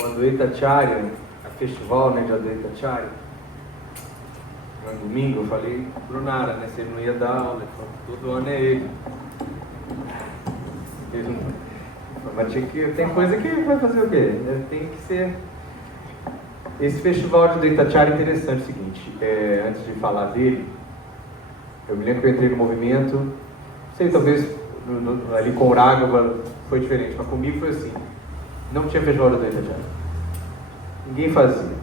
o Adwaita Acharya, a festival, né, de Adwaita Acharya, no domingo eu falei pro Nara, né, se ele não ia dar aula, todo ano é ele. Mas tem coisa que vai fazer o quê? Tem que ser... Esse festival de Adwaita Acharya é interessante, é o seguinte, antes de falar dele, eu me lembro que eu entrei no movimento, não sei, talvez ali com o Raghava foi diferente, mas comigo foi assim, não tinha festival de Adwaita Acharya, ninguém fazia.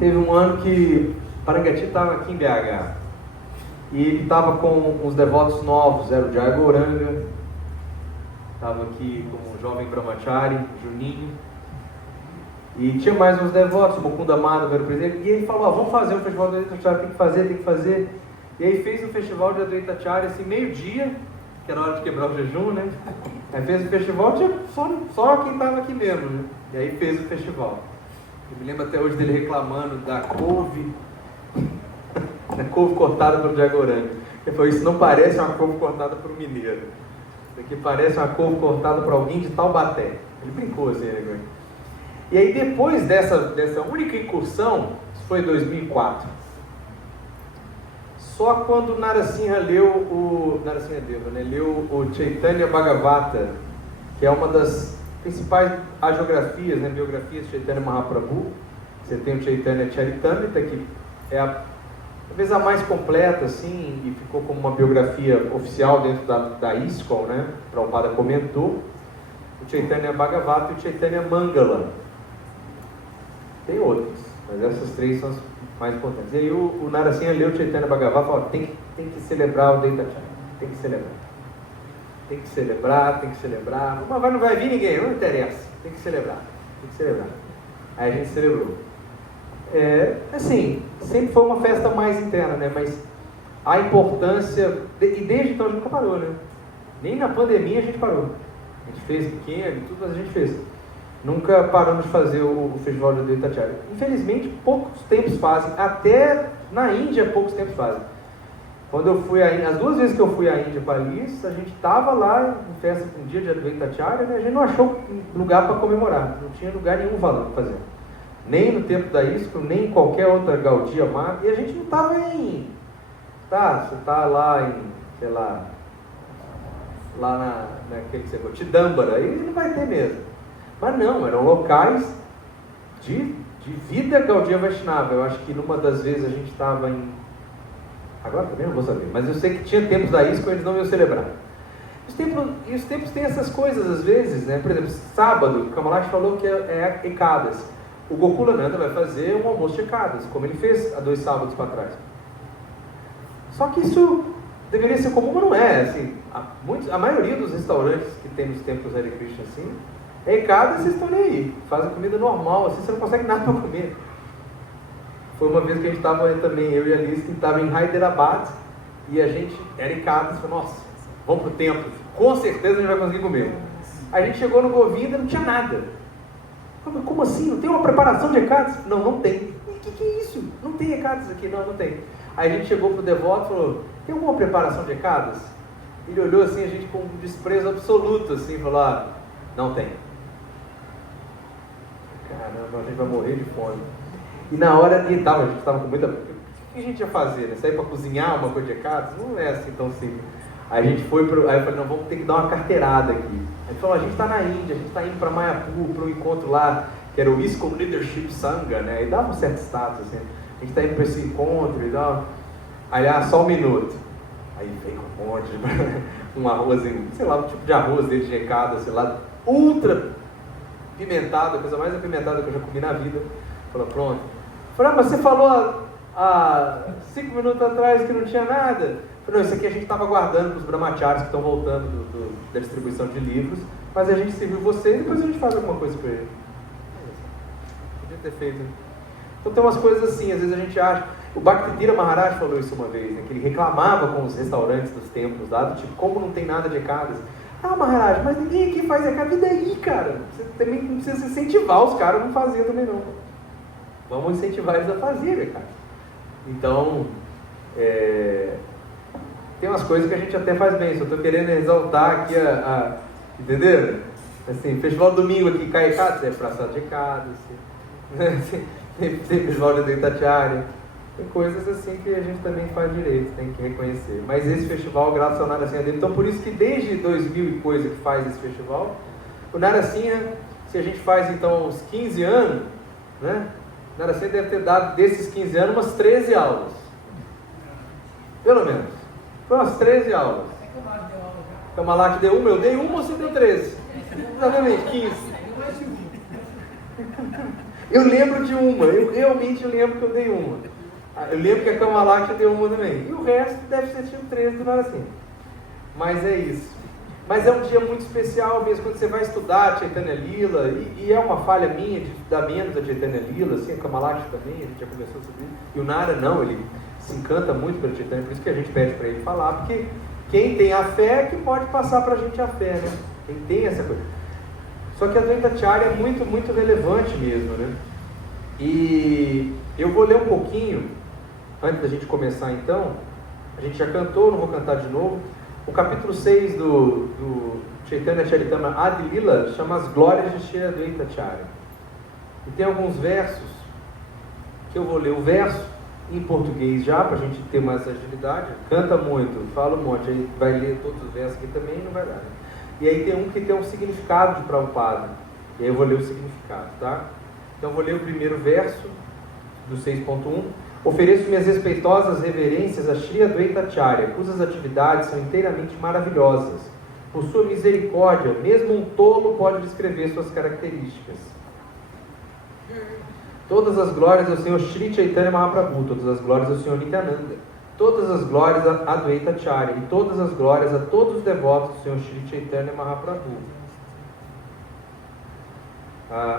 Teve um ano que Parangati estava aqui em BH, e ele estava com uns devotos novos, era o Jaya Gauranga, estava aqui como um jovem brahmachari, Juninho, e tinha mais uns devotos, o Mukunda Madhava era o presidente, e ele falou, vamos fazer um festival de Adwaita Acharya, tem que fazer. E aí fez um festival de Adwaita Acharya, assim, meio-dia, que era hora de quebrar o jejum, né? Aí fez o festival, tinha só quem estava aqui mesmo, né? E aí fez o festival. Eu me lembro até hoje dele reclamando da couve cortada pelo Jagoranga. Ele falou, isso não parece uma couve cortada por um mineiro. Isso aqui parece uma couve cortada por alguém de Taubaté. Ele brincou assim, né? E aí depois dessa única incursão, isso foi em 2004, só quando Narasimha leu o Chaitanya Bhagavata, que é uma das principais agiografias, né, biografias de Chaitanya Mahaprabhu. Você tem o Chaitanya Charitamrita, que é talvez a mais completa, assim, e ficou como uma biografia oficial dentro da ISKCON, né? Prabhupada comentou. O Chaitanya Bhagavata e o Chaitanya Mangala. Tem outros, mas essas três são as mais importantes. E aí o Narasimha leu o Chaitanya Bhagavata e falou, tem que celebrar o Adwaita Acharya, tem que celebrar, mas não vai vir ninguém, não interessa, tem que celebrar. Aí a gente celebrou. Assim, sempre foi uma festa mais interna, né? Mas a importância, e desde então a gente nunca parou, né? Nem na pandemia a gente parou. A gente fez pequeno e tudo, mas a gente fez. Nunca paramos de fazer o festival de Adwaita Acharya. Infelizmente, poucos tempos fazem. Até na Índia, poucos tempos fazem. Quando eu fui as duas vezes que eu fui à Índia, Paris, a gente estava lá em festa com um dia de Adwaita Acharya, né? A gente não achou lugar para comemorar. Não tinha lugar nenhum para fazer. Nem no tempo da ISKCON, nem em qualquer outra Gaudiya Math. E a gente não estava em... você está lá em, sei lá naquele que você falou, Tidambara, aí não vai ter mesmo. Mas não, eram locais de vida Gaudiya Vaishnava. Eu acho que numa das vezes a gente estava em... Agora também não vou saber, mas eu sei que tinha tempos da ISKCON e eles não iam celebrar. Os tempos têm essas coisas às vezes, né? Por exemplo, sábado, o Kamalash falou que é Ekadas. O Gokulananda vai fazer um almoço de Ekadas, como ele fez há 2 sábados para trás. Só que isso deveria ser comum, mas não é. Assim, a maioria dos restaurantes que tem nos templos Hare Krishna, assim, Ekadas, vocês estão nem aí, fazem comida normal, assim, você não consegue nada para comer. Foi uma vez que a gente estava também, eu e a Liz, que estava em Hyderabad, e a gente era Ekadas, falou, nossa, vamos pro templo, com certeza a gente vai conseguir comer. A gente chegou no Govinda e não tinha nada. Falei, como assim? Não tem uma preparação de Ekadas? Não tem. O que é isso? Não tem Ekadas aqui? Não tem. Aí a gente chegou pro devoto e falou, tem alguma preparação de Ekadas? Ele olhou assim, a gente com um desprezo absoluto, assim, falou, não tem. Caramba, a gente vai morrer de fome. E na hora, a gente estava com muita... O que a gente ia fazer? Né? Sair para cozinhar uma coisa de Ekadas? Não é assim tão simples. Aí a gente foi aí eu falei, não, vamos ter que dar uma carteirada aqui. Aí ele falou, a gente está na Índia, a gente está indo para Mayapur, para um encontro lá, que era o ISKCON Leadership Sangha, né? E dava um certo status, assim. A gente está indo para esse encontro e tal. Aí, só um minuto. Aí veio um monte de... um arroz, sei lá, um tipo de arroz dele de Ekadas, sei lá, ultra pimentado, a coisa mais apimentada que eu já comi na vida. Falou, pronto. Falei, mas você falou há 5 minutos atrás que não tinha nada. Falei, não, isso aqui a gente estava guardando para os brahmacharis que estão voltando da distribuição de livros, mas a gente serviu você e depois a gente faz alguma coisa para ele. Podia ter feito. Então tem umas coisas assim, às vezes a gente acha... O Bhaktitira Maharaj falou isso uma vez, né, que ele reclamava com os restaurantes dos templos lá, do tipo, como não tem nada de Ekadas? Maharaj, mas ninguém aqui faz Ekadas, e daí, cara? Você também não precisa incentivar os caras a não fazer também não. Vamos incentivar eles a fazer, cara. Então, tem umas coisas que a gente até faz bem, só estou querendo exaltar aqui entenderam? Assim, festival domingo aqui, Caicado, é Praça de Ecado, assim. Tem festival de Adwaita Acharya. Tem coisas assim que a gente também faz direito, tem que reconhecer. Mas esse festival, graças ao Narasimha dele, então por isso que desde 2000 e coisa que faz esse festival, o Narasimha, se a gente faz então uns 15 anos, né? O Narasimha deve ter dado desses 15 anos umas 13 aulas. Pelo menos. Foi umas 13 aulas. Kamalak deu uma, eu dei uma ou você deu 13? Exatamente, 15. Eu lembro de uma, eu realmente lembro que eu dei uma. Eu lembro que a Kamalak deu uma também. E o resto deve ter tido 13 do Narasimha. Mas é isso. Mas é um dia muito especial mesmo, quando você vai estudar Chaitanya Lila, e é uma falha minha de estudar menos a Chaitanya Lila, assim, a Kamalak também, a gente já conversou sobre isso. E o Nara não, ele se encanta muito pelo Chaitanya, por isso que a gente pede para ele falar, porque quem tem a fé é que pode passar para a gente a fé, né? Quem tem essa coisa. Só que a Adwaita Acharya é muito, muito relevante mesmo, né? E eu vou ler um pouquinho, antes da gente começar então, a gente já cantou, não vou cantar de novo, o capítulo 6 do Chaitanya Charitamrita Adi Lila chama as glórias de Shri Adwaita Acharya. E tem alguns versos, que eu vou ler o verso em português já, para a gente ter mais agilidade, canta muito, fala um monte, aí vai ler todos os versos aqui também e não vai dar, né? E aí tem um que tem um significado de Prabhupada, e aí eu vou ler o significado, tá? Então eu vou ler o primeiro verso do 6.1. Ofereço minhas respeitosas reverências a Shri Adwaita Acharya, cujas atividades são inteiramente maravilhosas. Por sua misericórdia, mesmo um tolo pode descrever suas características. Todas as glórias ao Senhor Shri Chaitanya Mahaprabhu, todas as glórias ao Senhor Nityananda, todas as glórias a Adwaita Acharya e todas as glórias a todos os devotos do Senhor Shri Chaitanya Mahaprabhu.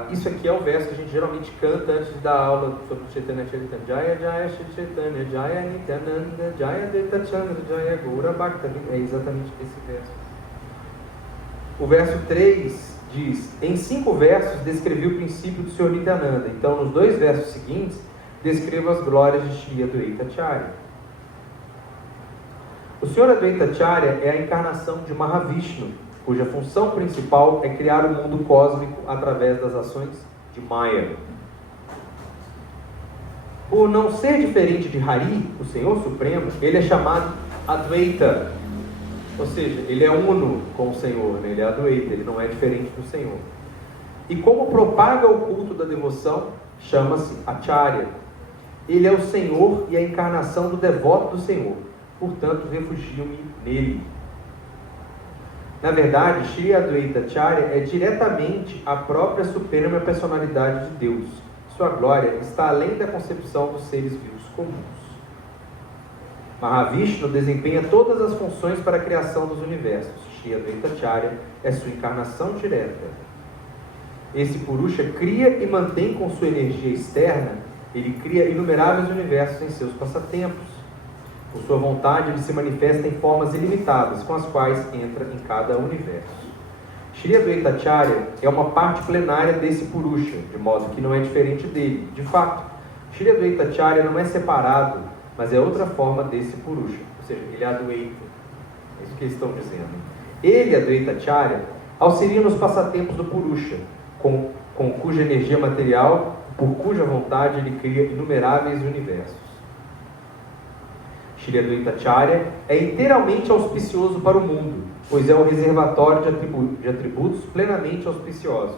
Isso aqui é o verso que a gente geralmente canta antes da aula sobre Chaitanya Charitamrita. Jaya Jaya Shri Chaitanya, Jaya Nityananda, Jaya Adwaita Chandra, Jaya Gaura Bhakta. É exatamente esse verso. O verso 3 diz: em 5 versos descrevi o princípio do Senhor Nityananda. Então, nos 2 versos seguintes, descrevo as glórias de Shri Adwaita Acharya. O Senhor Adwaita Acharya é a encarnação de Mahavishnu, cuja função principal é criar o mundo cósmico através das ações de Maya. Por não ser diferente de Hari, o Senhor Supremo, ele é chamado Adwaita, ou seja, ele é uno com o Senhor, né? Ele é Adwaita, ele não é diferente do Senhor. E como propaga o culto da devoção, chama-se Acharya. Ele é o Senhor e a encarnação do devoto do Senhor, portanto refugio-me nele. Na verdade, Shri Adwaita Acharya é diretamente a própria suprema personalidade de Deus. Sua glória está além da concepção dos seres vivos comuns. Mahavishnu desempenha todas as funções para a criação dos universos. Shri Adwaita Acharya é sua encarnação direta. Esse Purusha cria e mantém com sua energia externa, ele cria inumeráveis universos em seus passatempos. Por sua vontade, ele se manifesta em formas ilimitadas, com as quais entra em cada universo. Shri Adwaita Acharya é uma parte plenária desse Purusha, de modo que não é diferente dele. De fato, Shri Adwaita Acharya não é separado, mas é outra forma desse Purusha. Ou seja, ele é Adwaita. É isso que eles estão dizendo. Ele, Adwaita Acharya, auxilia nos passatempos do Purusha, com cuja energia material, por cuja vontade ele cria inumeráveis universos. Shri Adwaita Acharya é inteiramente auspicioso para o mundo, pois é o reservatório de atributos plenamente auspiciosos.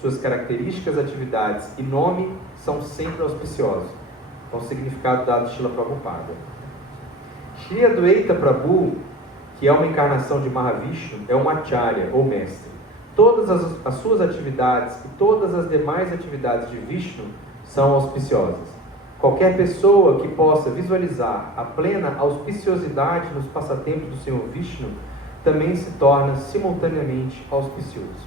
Suas características, atividades e nome são sempre auspiciosos. É o significado dado de Srila Prabhupada. Shri Adwaita Prabhu, que é uma encarnação de Mahavishnu, é um Acharya, ou mestre. Todas as suas atividades e todas as demais atividades de Vishnu são auspiciosas. Qualquer pessoa que possa visualizar a plena auspiciosidade nos passatempos do Senhor Vishnu também se torna simultaneamente auspicioso.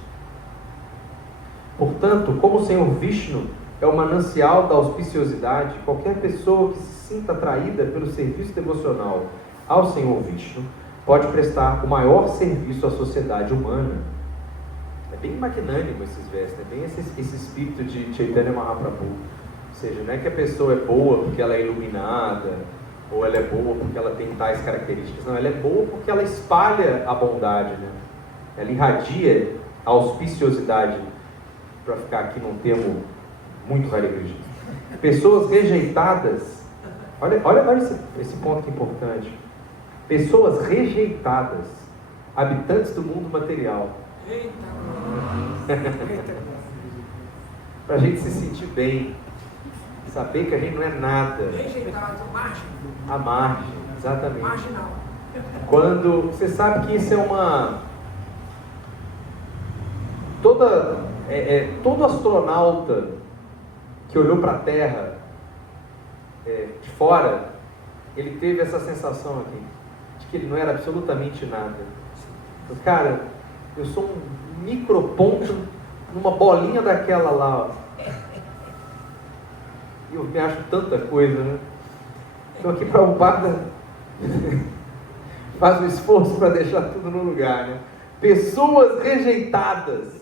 Portanto, como o Senhor Vishnu é o manancial da auspiciosidade, qualquer pessoa que se sinta atraída pelo serviço devocional ao Senhor Vishnu pode prestar o maior serviço à sociedade humana. É bem magnânimo esses versos, é bem esse espírito de Chaitanya Mahaprabhu. Ou seja, não é que a pessoa é boa porque ela é iluminada, ou ela é boa porque ela tem tais características. Não, ela é boa porque ela espalha a bondade, né? Ela irradia auspiciosidade, para ficar aqui num termo muito Hare Krishna. Pessoas rejeitadas, olha esse ponto que é importante. Pessoas rejeitadas, habitantes do mundo material. Para a gente se sentir bem, saber que a gente não é nada. Rejeitado, margem. A margem, exatamente. Marginal. Quando você sabe que isso é uma... Todo astronauta que olhou para a Terra de fora, ele teve essa sensação aqui, de que ele não era absolutamente nada. Então, cara, eu sou um microponto numa bolinha daquela lá, ó. E eu me acho tanta coisa, né? Então aqui para o Prabhupada faz um esforço para deixar tudo no lugar, né? Pessoas rejeitadas,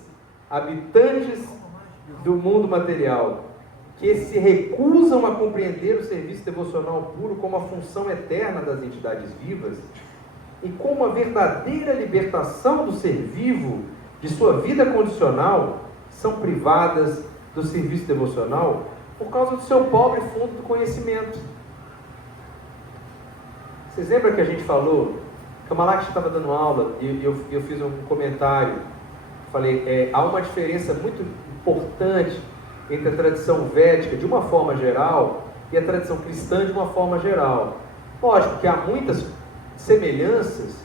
habitantes do mundo material, que se recusam a compreender o serviço devocional puro como a função eterna das entidades vivas e como a verdadeira libertação do ser vivo de sua vida condicional, são privadas do serviço devocional por causa do seu pobre fundo do conhecimento. Vocês lembram que a gente falou, Kamalaksha estava dando aula e eu fiz um comentário, falei, há uma diferença muito importante entre a tradição védica de uma forma geral e a tradição cristã de uma forma geral. Lógico que há muitas semelhanças,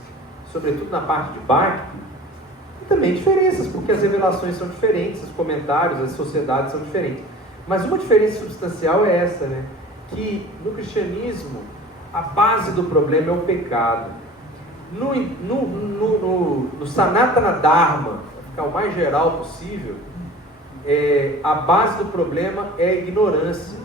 sobretudo na parte de Bhakti, e também diferenças, porque as revelações são diferentes, os comentários, as sociedades são diferentes. Mas uma diferença substancial é essa, né? Que no cristianismo a base do problema é o pecado. No Sanatana Dharma, para ficar o mais geral possível, a base do problema é a ignorância.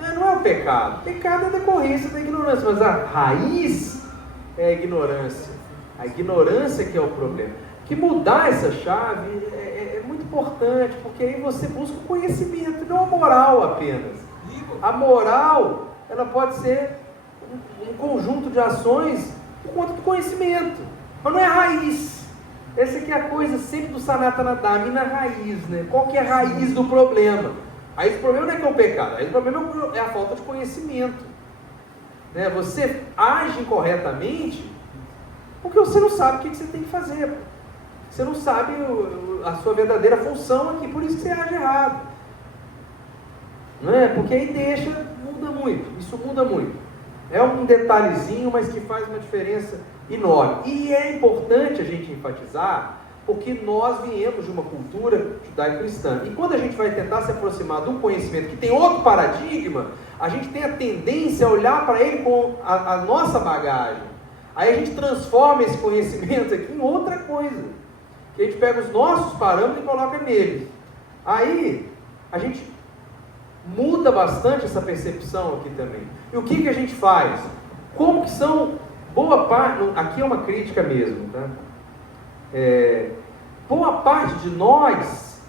Não é o pecado. O pecado é decorrência da ignorância, mas a raiz é a ignorância. A ignorância que é o problema. Que mudar essa chave é muito importante, porque aí você busca o conhecimento, não a moral apenas. A moral, ela pode ser um conjunto de ações por conta do conhecimento, mas não é a raiz. Essa aqui é a coisa sempre do Sanatana Dharma, e na raiz, né? Qual que é a raiz do problema? Aí o problema não é que é o pecado, aí o problema é a falta de conhecimento, né? Você age incorretamente porque você não sabe o que você tem que fazer. Você não sabe a sua verdadeira função aqui, por isso que você age errado. Não é? Porque aí muda muito, isso muda muito. É um detalhezinho, mas que faz uma diferença enorme. E é importante a gente enfatizar, porque nós viemos de uma cultura judaico-cristã. E quando a gente vai tentar se aproximar de um conhecimento que tem outro paradigma, a gente tem a tendência a olhar para ele com a nossa bagagem. Aí a gente transforma esse conhecimento aqui em outra coisa. Que a gente pega os nossos parâmetros e coloca neles. Aí a gente muda bastante essa percepção aqui também. E o que a gente faz? Como que são, boa parte, aqui é uma crítica mesmo, tá? Boa parte de nós,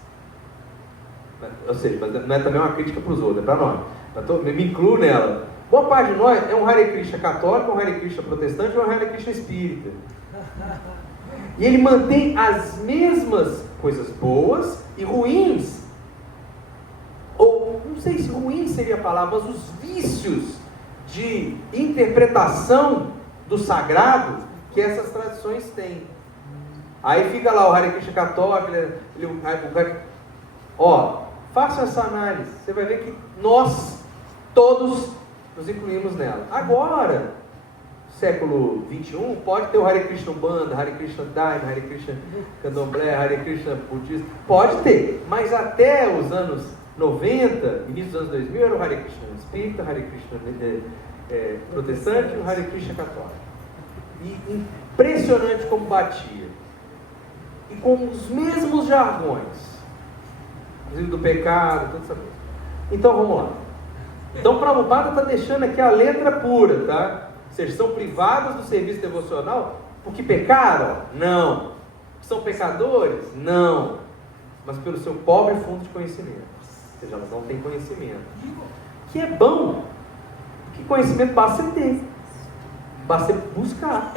ou seja, mas não é também uma crítica para os outros, é para nós. Me incluo nela. Boa parte de nós é um Hare Krishna católico, um Hare Krishna protestante ou um Hare Krishna espírita. E ele mantém as mesmas coisas boas e ruins, ou não sei se ruim seria a palavra, mas os vícios de interpretação do sagrado que essas tradições têm. Aí fica lá o Hare Krishna católico, faça essa análise, você vai ver que nós todos nos incluímos nela. Agora, século XXI, pode ter o Hare Krishna Umbanda, Hare Krishna Daime, Hare Krishna Candomblé, Hare Krishna Budista, pode ter, mas até os anos 90, início dos anos 2000, era o Hare Krishna espírita, Hare Krishna protestante e o Hare Krishna católico. E impressionante como batia. E com os mesmos jargões, inclusive do pecado, toda essa coisa. Então vamos lá. Então Prabhupada está deixando aqui a letra pura, tá? Vocês são privados do serviço devocional porque pecaram? Não. São pecadores? Não. Mas pelo seu pobre fundo de conhecimento. Ou seja, elas não têm conhecimento. Que é bom. Que conhecimento basta você ter. Basta você buscar.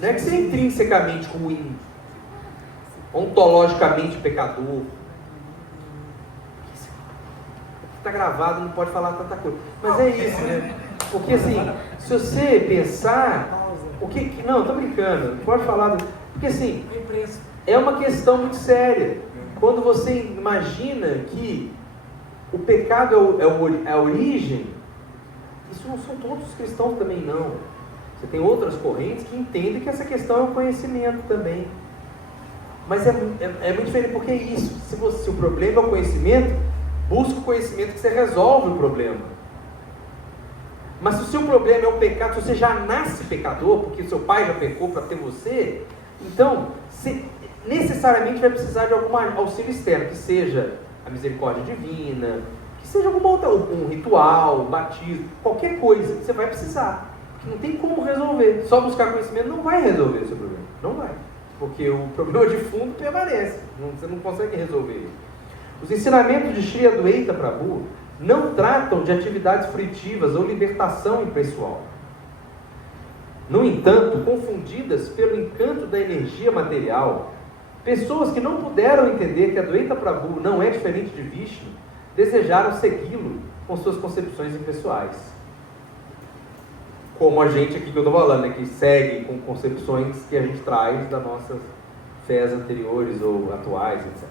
Não é que você é intrinsecamente ruim. ontologicamente pecador. Está gravado, não pode falar tanta coisa. Mas é isso, né? Porque assim, se você pensar, não, estou brincando, não pode falar. Porque assim, é uma questão muito séria. Quando você imagina que o pecado é a origem, isso não são todos os cristãos também não. Você tem outras correntes que entendem que essa questão é o conhecimento também. Mas é muito diferente, porque é isso. Se o problema é o conhecimento, busca o conhecimento que você resolve o problema. Mas se o seu problema é o pecado, se você já nasce pecador, porque seu pai já pecou para ter você, então você necessariamente vai precisar de algum auxílio externo, que seja a misericórdia divina, que seja alguma outra, um ritual, um batismo, qualquer coisa que você vai precisar. Porque não tem como resolver. Só buscar conhecimento não vai resolver o seu problema. Não vai. Porque o problema de fundo permanece. Você não consegue resolver. Os ensinamentos de Sri Adwaita Prabhu não tratam de atividades fruitivas ou libertação impessoal. No entanto, confundidas pelo encanto da energia material, pessoas que não puderam entender que Adwaita Prabhu não é diferente de Vishnu, desejaram segui-lo com suas concepções impessoais. Como a gente aqui que eu estou falando, né, que segue com concepções que a gente traz das nossas fés anteriores ou atuais, etc.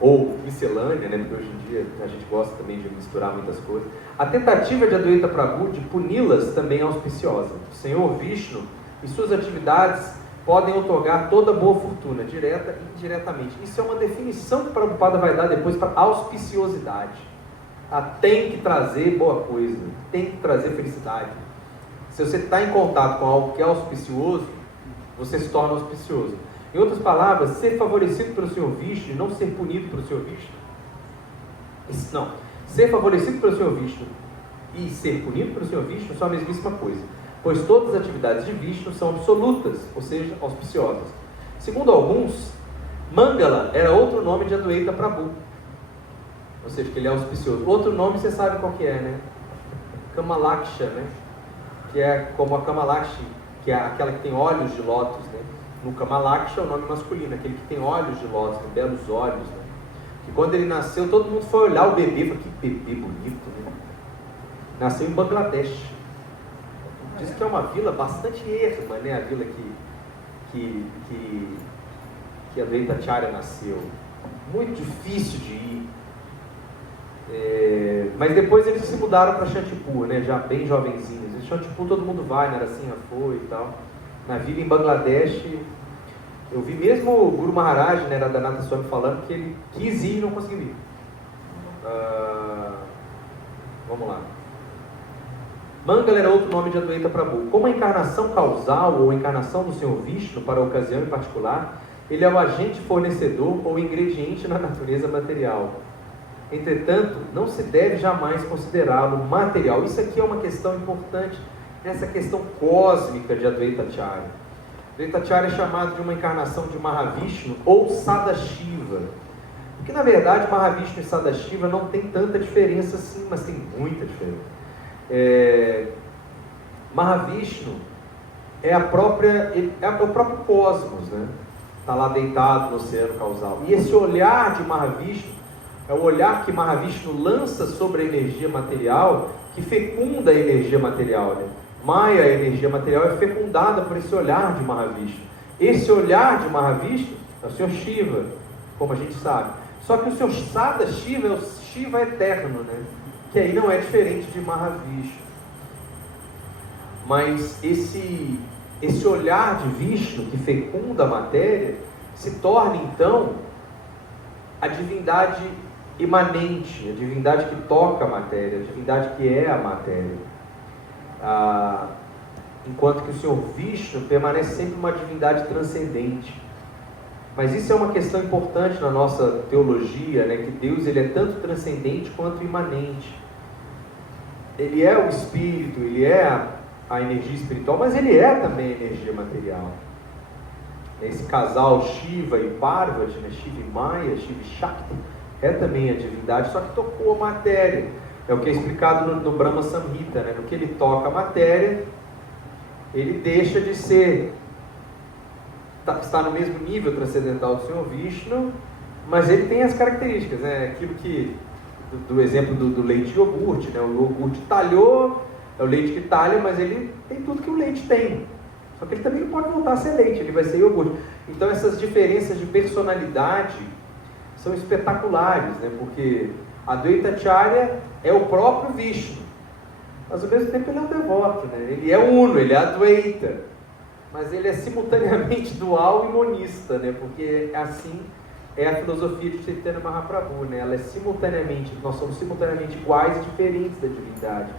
Ou miscelânea, né, porque hoje em dia a gente gosta também de misturar muitas coisas. A tentativa de Adwaita Prabhu de puni-las também é auspiciosa. O Senhor Vishnu e suas atividades podem otorgar toda boa fortuna, direta e indiretamente. Isso é uma definição que o Prabhupada vai dar depois para auspiciosidade. Tem que trazer boa coisa, tem que trazer felicidade. Se você está em contato com algo que é auspicioso, você se torna auspicioso. Em outras palavras, ser favorecido pelo Senhor Vishnu e não ser punido pelo Senhor Vishnu. Não, ser favorecido pelo Senhor Vishnu e ser punido pelo Senhor Vishnu são a mesmíssima coisa, pois todas as atividades de Vishnu são absolutas, ou seja, auspiciosas. Segundo alguns, Mangala era outro nome de Adwaita Prabhu, ou seja, que ele é auspicioso. Outro nome você sabe qual que é, né? Kamalaksha, né? Que é como a Kamalakshi, que é aquela que tem olhos de lótus, né? No Kamalaksha é o nome masculino, aquele que tem olhos de lótus, tem belos olhos, né? Que quando ele nasceu, todo mundo foi olhar o bebê e falou, que bebê bonito, né? Nasceu em Bangladesh. Diz que é uma vila bastante erma, né? A vila que a Advaitacharya nasceu. Muito difícil de ir. Mas depois eles se mudaram para Shantipur, né? Já bem jovenzinhos. Em Shantipur todo mundo vai, Narasimha foi e tal. Na vila em Bangladesh, eu vi mesmo o Guru Maharaj, né, Radhanatha Swami, falando que ele quis ir e não conseguiu ir. Vamos lá. Mangala era outro nome de Adwaita Prabhu. Como a encarnação causal ou encarnação do Senhor Vishnu para a ocasião em particular, ele é o agente fornecedor ou ingrediente na natureza material. Entretanto, não se deve jamais considerá-lo material. Isso aqui é uma questão importante, essa questão cósmica de Advaitacharya. Advaitacharya é chamado de uma encarnação de Mahavishnu ou Sadashiva. Porque na verdade Mahavishnu e Sadashiva não tem tanta diferença assim, mas tem muita diferença. Mahavishnu é o próprio cosmos, né? Está lá deitado no oceano causal. E esse olhar de Mahavishnu é o olhar que Mahavishnu lança sobre a energia material, que fecunda a energia material, né? Maya, a energia material, é fecundada por esse olhar de Mahavishnu. Esse olhar de Mahavishnu é o Senhor Shiva, como a gente sabe. Só que o Senhor Sadashiva é o Shiva eterno, né? Que aí não é diferente de Mahavishnu. Mas esse olhar de Vishnu que fecunda a matéria se torna então a divindade imanente, a divindade que toca a matéria, a divindade que é a matéria. Enquanto que o Senhor Vishnu permanece sempre uma divindade transcendente. Mas isso é uma questão importante na nossa teologia, né? Que Deus ele é tanto transcendente quanto imanente. Ele é o espírito, ele é a energia espiritual, mas ele é também a energia material. Esse casal Shiva e Parvati, né? Shiva e Maya, Shiva e Shakti, é também a divindade, só que tocou a matéria. É o que é explicado no Brahma Samhita, né? No que ele toca a matéria, ele deixa de ser está no mesmo nível transcendental do Senhor Vishnu, mas ele tem as características, né? Aquilo que, do exemplo do leite e iogurte, né? O iogurte talhou, é o leite que talha, mas ele tem tudo que o leite tem. Só que ele também não pode voltar a ser leite, ele vai ser iogurte. Então essas diferenças de personalidade são espetaculares, né? Porque Advaita Acharya é o próprio Vishnu, mas ao mesmo tempo ele é um devoto, né? Ele é uno, ele é Advaita, mas ele é simultaneamente dual e monista, né? Porque assim é a filosofia de Chaitanya Mahaprabhu, né? Ela é simultaneamente, nós somos simultaneamente iguais e diferentes da divindade.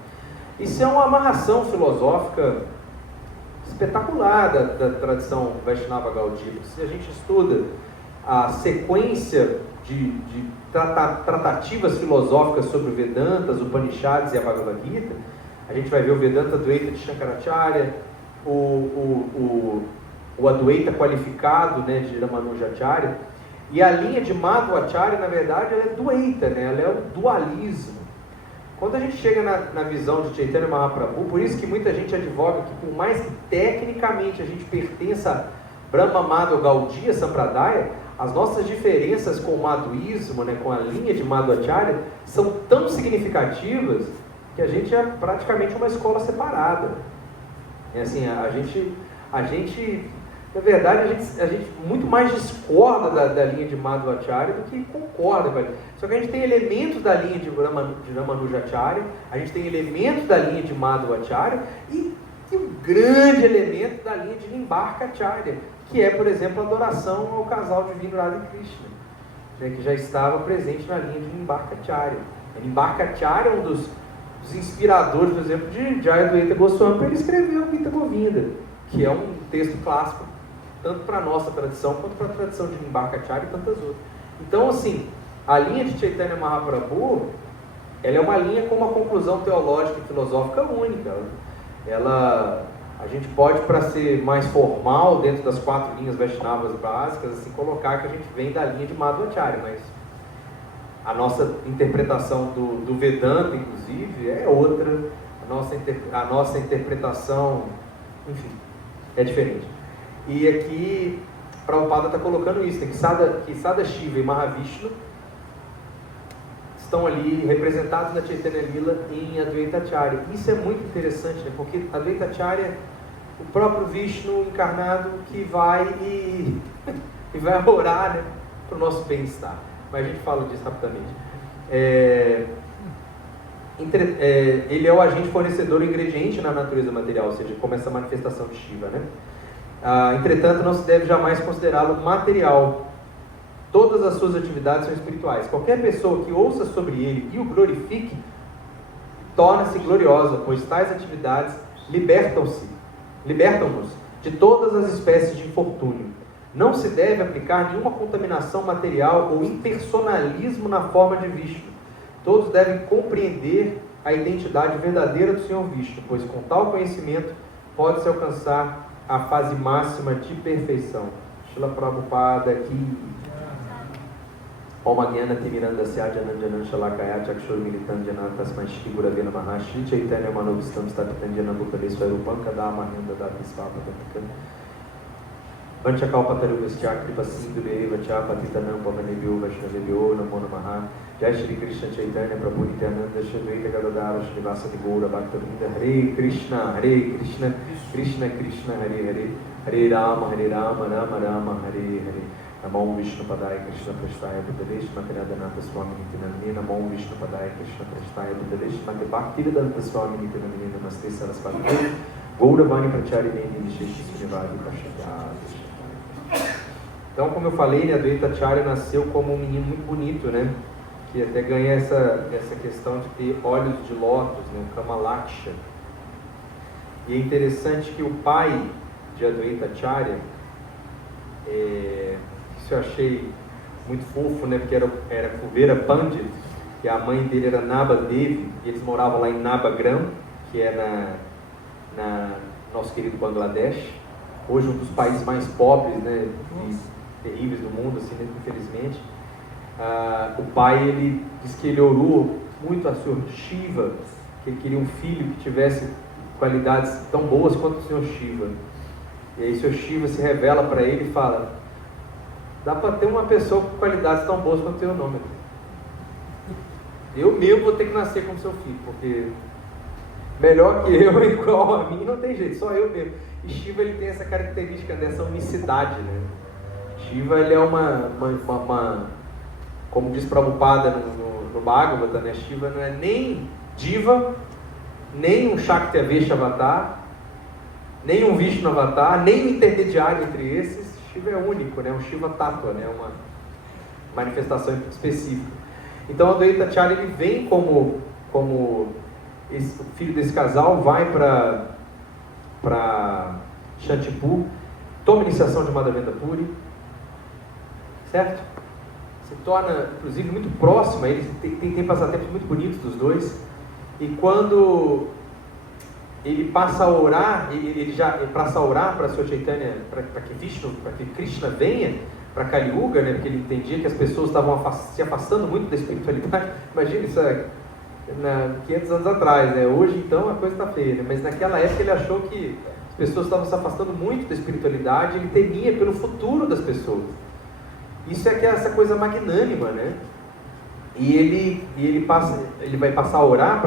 Isso é uma amarração filosófica espetacular da tradição Vaishnava Gaudiya. Se a gente estuda a sequência de tratativas filosóficas sobre o Vedanta, os Upanishads e a Bhagavad Gita, a gente vai ver o Vedanta Advaita de Shankaracharya, o Advaita qualificado, né, de Ramanujacharya, e a linha de Madhvacharya, na verdade, ela é Dvaita, né, ela é o dualismo. Quando a gente chega na visão de Chaitanya Mahaprabhu, por isso que muita gente advoga que, por mais que tecnicamente a gente pertença a Brahma Madhva Gaudiya Sampradaya, as nossas diferenças com o Madhuísmo, né, com a linha de Madhvacharya, são tão significativas que a gente é praticamente uma escola separada. É assim, a gente na verdade, a gente muito mais discorda da linha de Madhvacharya do que concorda com ela. Só que a gente tem elementos da linha de Ramanujacharya, a gente tem elementos da linha de Madhvacharya e um grande elemento da linha de Nimbarkacharya, que é, por exemplo, a adoração ao casal divino Radha e Krishna, né, que já estava presente na linha de Nimbarkacharya. Nimbarkacharya é um dos inspiradores, por exemplo, de Jayadvaita Goswami, para ele escrever o Gita Govinda, que é um texto clássico tanto para a nossa tradição quanto para a tradição de Nimbarkacharya e tantas outras. Então, assim, a linha de Chaitanya Mahaprabhu, ela é uma linha com uma conclusão teológica e filosófica única. A gente pode, para ser mais formal dentro das 4 linhas Vaishnavas básicas, assim, colocar que a gente vem da linha de Madhvacharya, mas a nossa interpretação do Vedanta, inclusive, é outra. A nossa interpretação, enfim, é diferente. E aqui, Prabhupada está colocando isso, né, que Sadashiva e Mahavishnu estão ali representados na Chaitanya Lila em Advaita Acharya. Isso é muito interessante, né, porque Advaita Acharya, o próprio Vishnu encarnado que vai e vai orar, né, para o nosso bem-estar. Mas a gente fala disso rapidamente. Ele é o agente fornecedor, o ingrediente na natureza material, ou seja, como essa manifestação de Shiva, né? Entretanto, não se deve jamais considerá-lo material. Todas as suas atividades são espirituais. Qualquer pessoa que ouça sobre ele e o glorifique, torna-se gloriosa, pois tais atividades libertam-nos de todas as espécies de infortúnio. Não se deve aplicar nenhuma contaminação material ou impersonalismo na forma de Vishnu. Todos devem compreender a identidade verdadeira do Senhor Vishnu, pois com tal conhecimento pode-se alcançar a fase máxima de perfeição. Srila Prabhupada aqui. Om Agyana Timirandasya Jananjanan Shalakaya Chakshur Militan Janat Tasmai Shri Gurave Namaha Shri Chaitanya Manobhistam Stapitan Janam Bhutale Swarupam Kadamahinda Datisvapa Tantikan Vanchakalpatarubhasya Kripa Sindhureva Chapatitanam Pavanebhyo Vaishnavebhyo Namo Namaha Jai Shri Krishna Chaitanya Prabhu Nityananda Shri Advaita Gadadara Shri Vasadi Gaura Bhaktavinda Hare Krishna Krishna Krishna Hare Hare Hare Rama Rama Rama Hare Hare Namo Vishnu Padaya Krishna Prasthaya Bhutale Shrimati Radhanatha Swami Nityanandini Namo Vishnu Padaya Krishna Prasthaya Bhutale Shrimati Bhaktivedanta Swami Nityanandini Namaste Saraswati Gauravani Pracharineni Visheshi Srinivadi Pashadyati. Então, como eu falei, né, Advaita Acharya nasceu como um menino muito bonito, né? Que até ganha essa questão de ter olhos de lótus, né, o Kamalaksha. E é interessante que o pai de Advaita Acharya, isso eu achei muito fofo, né, porque era Kuvera Pandit, que a mãe dele era Naba Devi, e eles moravam lá em Nabagram, que é na nosso querido Bangladesh, hoje um dos países mais pobres, né, e terríveis do mundo, assim, né, infelizmente. O pai, ele diz que ele orou muito a Senhor Shiva, que ele queria um filho que tivesse qualidades tão boas quanto o Senhor Shiva. E aí seu Shiva se revela para ele e fala: dá para ter uma pessoa com qualidades tão boas quanto o teu nome. Eu mesmo vou ter que nascer como seu filho, porque melhor que eu, igual a mim, não tem jeito, só eu mesmo. E Shiva, ele tem essa característica dessa unicidade, né? Shiva, ele é uma como diz Prabhupada no Bhagavata, né? Shiva não é nem Diva, nem um Shakti Avesha Avatar, nem um Vishnu Avatar, nem um intermediário entre esses. Shiva é único, né? Um Shiva Tattva, né? Uma manifestação específica. Então, Adwaita Acharya, ele vem como o filho desse casal, vai para Shantipur, toma iniciação de Madhavendra Puri, certo? Se torna, inclusive, muito próximo a eles, tem passatempos muito bonitos dos dois. E quando ele passa a orar, ele já passa a orar para Sr. Chaitanya, para que Krishna venha para Kali Yuga, né? Porque ele entendia que as pessoas estavam se afastando muito da espiritualidade. Imagina isso 500 anos atrás, né? Hoje então a coisa está feia, né? Mas naquela época ele achou que as pessoas estavam se afastando muito da espiritualidade, ele temia pelo futuro das pessoas. Isso é que é essa coisa magnânima, né? E ele vai passar a orar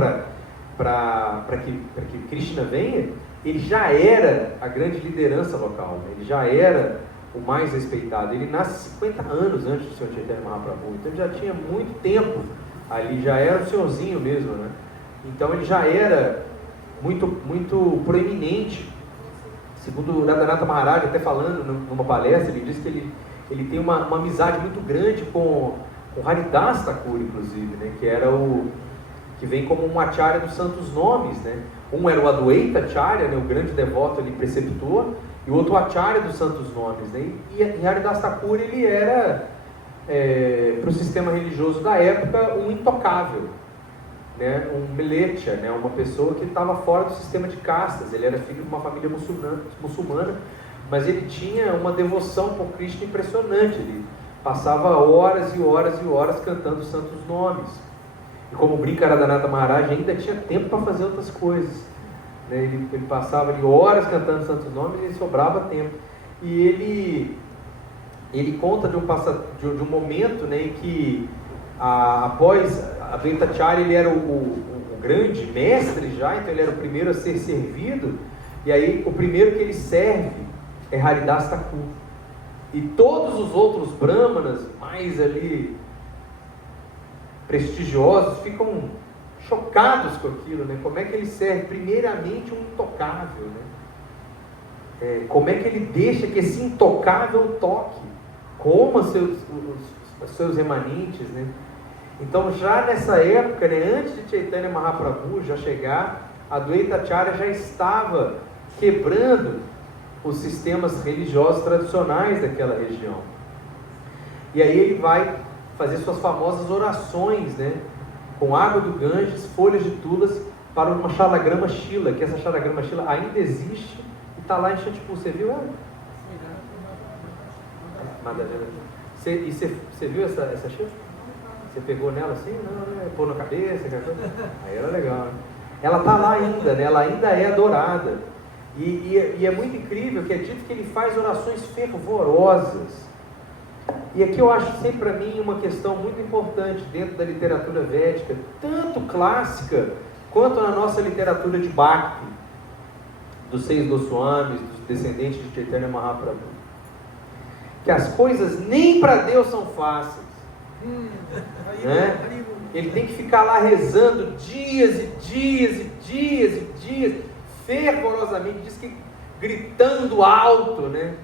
para que Krishna venha. Ele já era a grande liderança local, né? Ele já era o mais respeitado. Ele nasce 50 anos antes do Sr. Chaitanya Mahaprabhu, então ele já tinha muito tempo ali, já era o senhorzinho mesmo, né? Então ele já era muito, muito proeminente. Segundo o Radhanatha Maharaj, até falando numa palestra, ele disse que ele tem uma amizade muito grande com Haridas Thakur, inclusive, né? Que vem como um acharya dos santos nomes, né? Um era o Adwaita Acharya, né? O grande devoto ali, preceptor, e o outro acharya dos santos nomes, né? E Haridas Thakur, ele era, para o sistema religioso da época, um intocável, né? Um melecha, né? Uma pessoa que estava fora do sistema de castas. Ele era filho de uma família muçulmana, mas ele tinha uma devoção por Krishna impressionante. Ele passava horas e horas e horas cantando os santos nomes. E como brinca Radhanatha Maharaj, ainda tinha tempo para fazer outras coisas, né? Ele passava ali horas cantando os santos nomes e sobrava tempo. E ele conta de um momento, né, em que após Adwaita Acharya, ele era o grande mestre já, então ele era o primeiro a ser servido. E aí o primeiro que ele serve é Haridas Thakur. E todos os outros brahmanas, mais ali prestigiosos, ficam chocados com aquilo, né? Como é que ele serve primeiramente um intocável, né? Como é que ele deixa que esse intocável toque, coma os seus remanentes, né? Então, já nessa época, né, antes de Chaitanya Mahaprabhu já chegar, Adwaita Acharya já estava quebrando os sistemas religiosos tradicionais daquela região. E aí ele vai fazer suas famosas orações, né, com água do Ganges, folhas de tulas, para uma Shalagrama Shila, que essa Shalagrama Shila ainda existe e está lá em Shantipur. Você viu ela? E você viu essa Shila? Você pegou nela assim? Não, pôr na cabeça, aí era legal, né? Ela está lá ainda, né? Ela ainda é adorada. E é muito incrível que é dito que ele faz orações fervorosas. E aqui eu acho sempre para mim uma questão muito importante dentro da literatura védica, tanto clássica quanto na nossa literatura de Bhakti, dos 6 Goswamis, dos descendentes de Chaitanya Mahaprabhu, que as coisas nem para Deus são fáceis, né? Ele tem que ficar lá rezando dias e dias e dias e dias, fervorosamente, diz que gritando alto, né?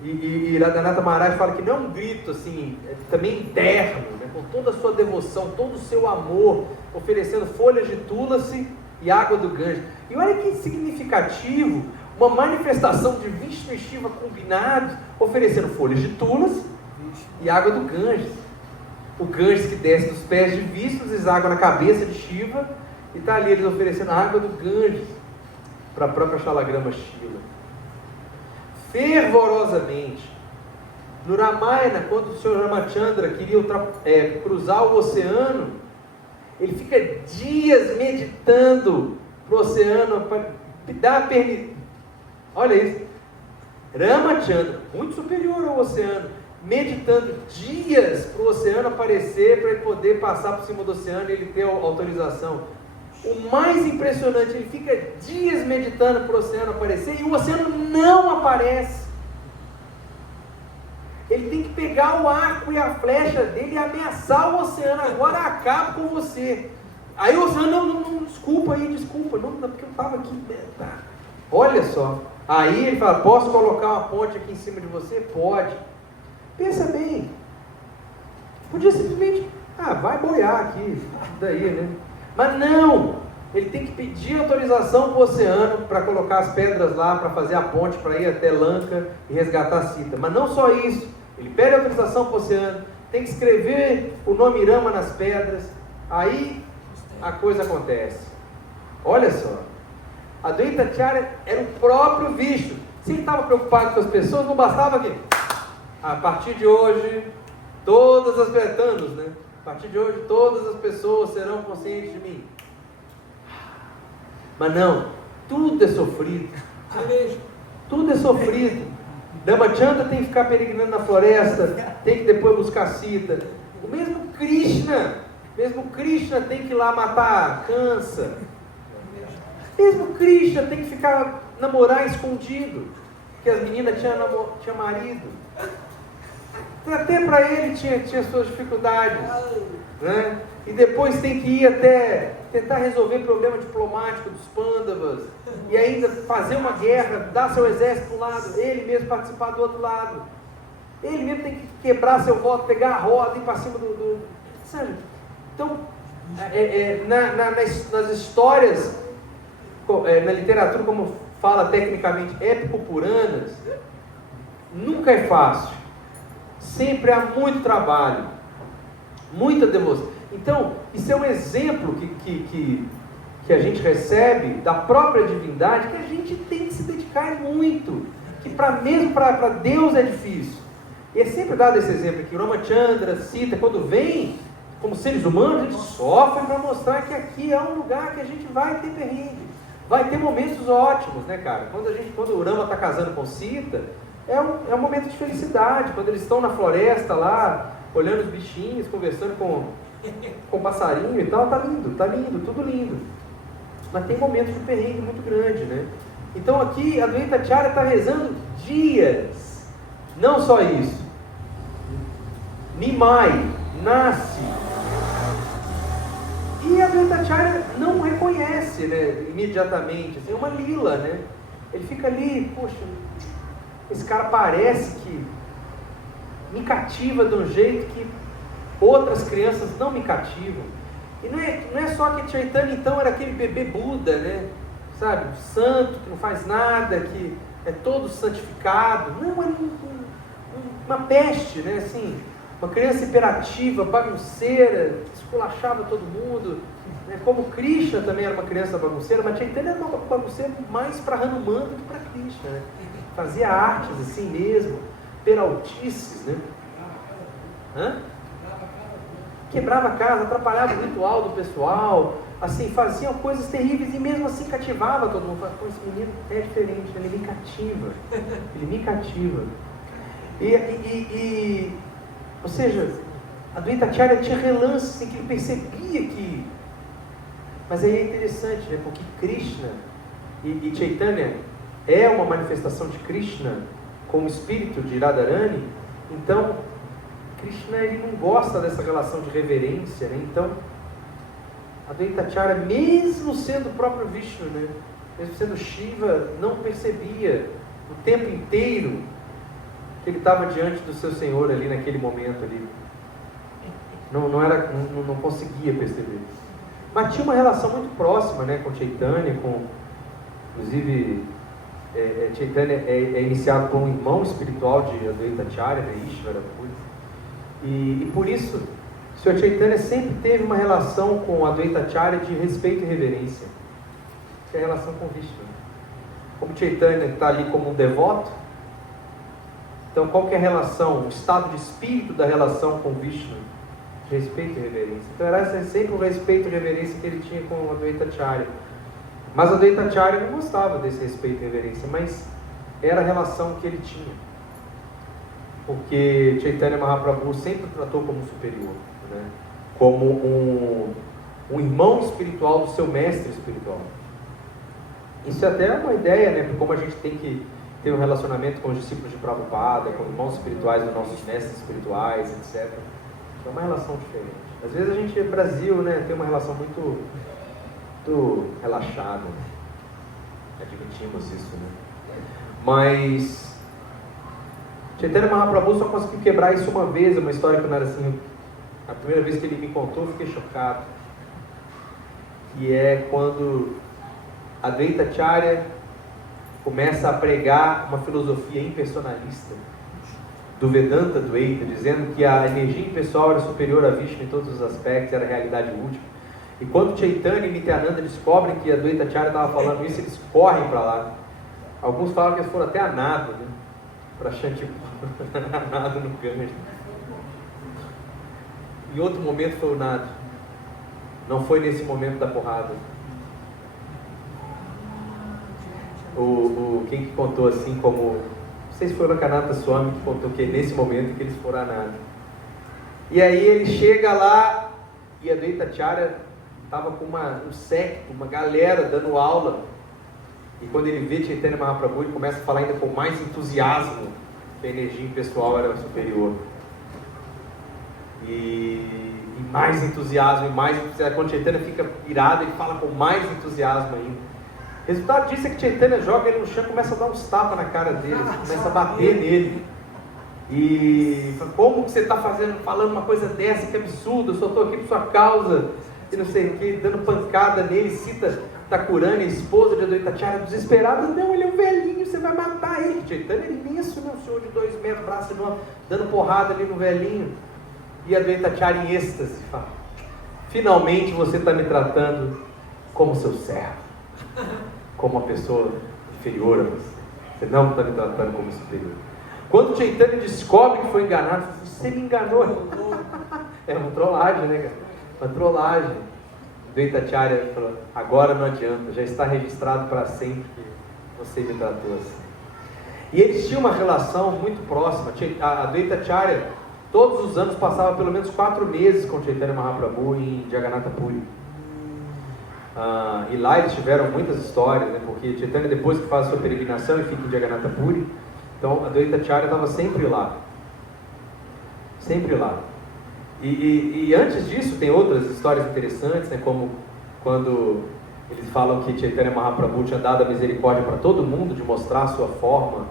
E Radhanatha Maharaj fala que não é um grito assim, é também interno, né? Com toda a sua devoção, todo o seu amor, oferecendo folhas de tulasi e água do Ganges. E olha que significativo, uma manifestação de Vishnu e Shiva combinados, oferecendo folhas de tulasi e água do Ganges. O Ganges que desce dos pés de Vishnu, deságua na cabeça de Shiva, e está ali eles oferecendo a água do Ganges para a própria Shalagrama Shila. Fervorosamente. No Ramayana, quando o Sr. Ramachandra queria cruzar o oceano, ele fica dias meditando para o oceano, para dar permissão. Olha isso. Ramachandra, muito superior ao oceano, meditando dias para o oceano aparecer, para ele poder passar por cima do oceano e ele ter autorização. O mais impressionante, ele fica dias meditando para o oceano aparecer e o oceano não aparece. Ele tem que pegar o arco e a flecha dele e ameaçar o oceano. Agora acabo com você. Aí o oceano, não, desculpa, não, porque eu estava aqui. Olha só. Aí ele fala, posso colocar uma ponte aqui em cima de você? Pode. Pensa bem. Podia simplesmente, vai boiar aqui. Daí, né? Mas não. Ele tem que pedir autorização para o oceano para colocar as pedras lá, para fazer a ponte, para ir até Lanka e resgatar Sita. Mas não só isso. Ele pede autorização para o oceano, tem que escrever o nome Rama nas pedras, aí a coisa acontece. Olha só, Advaitacharya era o próprio Vishnu. Se ele estava preocupado com as pessoas, não bastava que, a partir de hoje, todas as Bretanos, né? A partir de hoje, todas as pessoas serão conscientes de mim. Mas não, tudo é sofrido. Tudo é sofrido. Ramachandra tem que ficar peregrinando na floresta, tem que depois buscar Sita. O mesmo Krishna tem que ir lá matar, cansa. Mesmo Krishna tem que ficar namorar escondido, porque as meninas tinham marido. Até para ele tinha suas dificuldades, né? E depois tem que ir até tentar resolver o problema diplomático dos Pandavas, e ainda fazer uma guerra, dar seu exército para um lado, ele mesmo participar do outro lado, ele mesmo tem que quebrar seu voto, pegar a roda e ir para cima do... Sabe? Então, nas histórias, na literatura, como fala tecnicamente, épico-puranas, nunca é fácil, sempre há muito trabalho, muita devoção. Então, isso é um exemplo que a gente recebe da própria divindade, que a gente tem que se dedicar muito, que mesmo para Deus é difícil. E é sempre dado esse exemplo aqui, Ramachandra, Sita, quando vem, como seres humanos, a gente sofre para mostrar que aqui é um lugar que a gente vai ter perrengue, vai ter momentos ótimos, né, cara? Quando o Rama está casando com Sita, é um momento de felicidade, quando eles estão na floresta lá, olhando os bichinhos, conversando com passarinho e tal, tá lindo, tudo lindo. Mas tem momentos de perrengue muito grande, né? Então aqui a Advaitacharya está rezando dias. Não só isso. Nimai nasce. E a Advaitacharya não reconhece, né, imediatamente. Assim, é uma lila, né? Ele fica ali, poxa, esse cara parece que me cativa de um jeito que outras crianças não me cativam. E não é só que Chaitanya então era aquele bebê Buda, né? Sabe? Santo, que não faz nada, que é todo santificado. Não, é uma peste, né? Assim, uma criança hiperativa, bagunceira, esculachava todo mundo. Né? Como Krishna também era uma criança bagunceira, mas Chaitanya era uma bagunceira mais para Hanuman do que para Krishna, né? Fazia artes assim mesmo, peraltices, né? Quebrava a casa, atrapalhava o ritual do pessoal, assim, faziam coisas terríveis e mesmo assim cativava todo mundo. Pô, esse menino é diferente, ele me cativa. Ou seja, a Advaitacharya tinha relances em que ele percebia que... Mas aí é interessante, né? Porque Krishna e Chaitanya é uma manifestação de Krishna como espírito de Radharani, então Krishna ele não gosta dessa relação de reverência, né? Então a Advaitacharya, mesmo sendo o próprio Vishnu, né? Mesmo sendo Shiva, não percebia o tempo inteiro que ele estava diante do seu Senhor ali naquele momento ali. Não conseguia perceber. Mas tinha uma relação muito próxima, né, com Chaitanya, inclusive Chaitanya é iniciado como um irmão espiritual de Advaitacharya, né, Ishvara, e por isso o Sr. Chaitanya sempre teve uma relação com Advaitacharya de respeito e reverência, que é a relação com Vishnu. Como Chaitanya está ali como um devoto, então qual que é a relação, o estado de espírito da relação com Vishnu? Respeito e reverência. Então era sempre o respeito e reverência que ele tinha com a Advaitacharya. Mas a Advaitacharya não gostava desse respeito e reverência, mas era a relação que ele tinha. Porque Chaitanya Mahaprabhu sempre o tratou como superior, né? Como um irmão espiritual do seu mestre espiritual. Isso é até uma ideia, né? Como a gente tem que ter um relacionamento com os discípulos de Prabhupada, com irmãos espirituais dos nossos mestres espirituais, etc. É uma relação diferente. Às vezes a gente, no Brasil, né, tem uma relação muito relaxada. Admitimos isso, né? Mas Chaitanya Mahaprabhu só conseguiu quebrar isso uma vez, uma história que o Narasimha, a primeira vez que ele me contou, eu fiquei chocado. Que é quando Advaita Acharya começa a pregar uma filosofia impersonalista do Vedanta Dvaita, dizendo que a energia impessoal era superior a Vishnu em todos os aspectos, era a realidade última. E quando Chaitanya e Nityananda descobrem que a Advaita Acharya estava falando isso, eles correm para lá. Alguns falam que eles foram até a nado, né? Para Shantipur, a nado no Ganges. Em outro momento foi o nado. Não foi nesse momento da porrada. Quem que contou assim como... Não sei se foi o Lokanatha Swami que contou que é nesse momento que eles foram a nada. E aí ele chega lá e a Advaita Acharya estava com um séquito, uma galera dando aula. E quando ele vê Chaitanya Mahaprabhu, ele começa a falar ainda com mais entusiasmo que a energia impessoal era superior. E mais entusiasmo, e mais entusiasmo. Quando Chaitanya fica irado, ele fala com mais entusiasmo ainda. O resultado disso é que Chaitanya joga ele no chão e começa a dar uns tapas na cara dele, começa a bater nele. E fala, como que você está falando uma coisa dessa, que absurdo, eu só estou aqui por sua causa, e não sei o que, dando pancada nele. Cita Thakurani, a esposa de Advaita Acharya, desesperada, não, ele é um velhinho, você vai matar ele. Chaitanya é imenso, né? Um senhor de 2 metros, braço enorme, dando porrada ali no velhinho. E Advaita Acharya em êxtase fala, finalmente você está me tratando como seu servo, como uma pessoa inferior a você. Você não está me tratando como superior. Quando Chaitanya descobre que foi enganado, você me enganou. É uma trollagem, né, cara? Uma trollagem. Advaita Acharya falou, agora não adianta, já está registrado para sempre que você me tratou assim. E eles tinham uma relação muito próxima. A Advaita Acharya, todos os anos, passava pelo menos 4 meses com Chaitanya Mahaprabhu em Jagannatha Puri. E lá eles tiveram muitas histórias, né? Porque Chaitanya, depois que faz a sua peregrinação e fica em Jagannatha Puri, então a Advaita Acharya estava sempre lá. Sempre lá. E antes disso tem outras histórias interessantes, né? Como quando eles falam que Chaitanya Mahaprabhu tinha dado a misericórdia para todo mundo de mostrar a sua forma,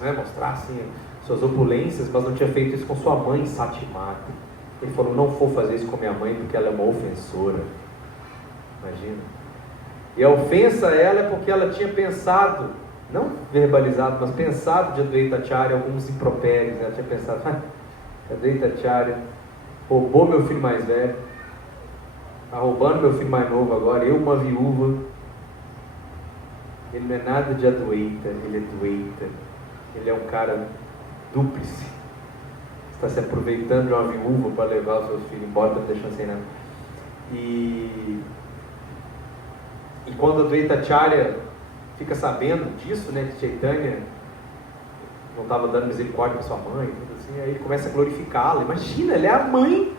né? Mostrar assim suas opulências, mas não tinha feito isso com sua mãe Satimata. Ele falou, não vou fazer isso com minha mãe porque ela é uma ofensora. Imagina. E a ofensa a ela é porque ela tinha pensado, não verbalizado, mas pensado de Advaita Acharya alguns impropérios, né? Ela tinha pensado, Advaita Acharya roubou meu filho mais velho, está roubando meu filho mais novo agora, eu uma viúva, ele não é nada de Advaita, ele é Dvaita, ele é um cara dúplice, está se aproveitando de uma viúva para levar os seus filhos embora, está me deixando sem nada. E quando a Advaita Acharya fica sabendo disso, né, que Chaitanya não estava dando misericórdia para sua mãe, tudo assim, aí ele começa a glorificá-la. Imagina, ela é a mãe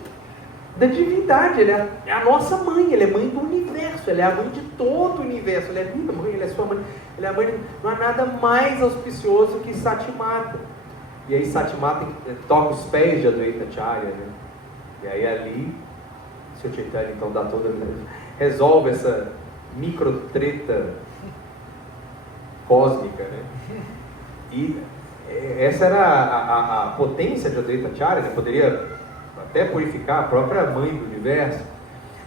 da divindade, ela é a nossa mãe, ela é mãe do universo, ela é a mãe de todo o universo, ela é minha mãe, ela é sua mãe, ela é a mãe, não há nada mais auspicioso que Satimata. E aí Satimata toca os pés de Advaita Acharya, né? E aí ali, seu Chaitanya então dá toda, resolve essa micro treta cósmica, né? E essa era a potência de Advaita Acharya, né? Poderia até purificar a própria mãe do universo.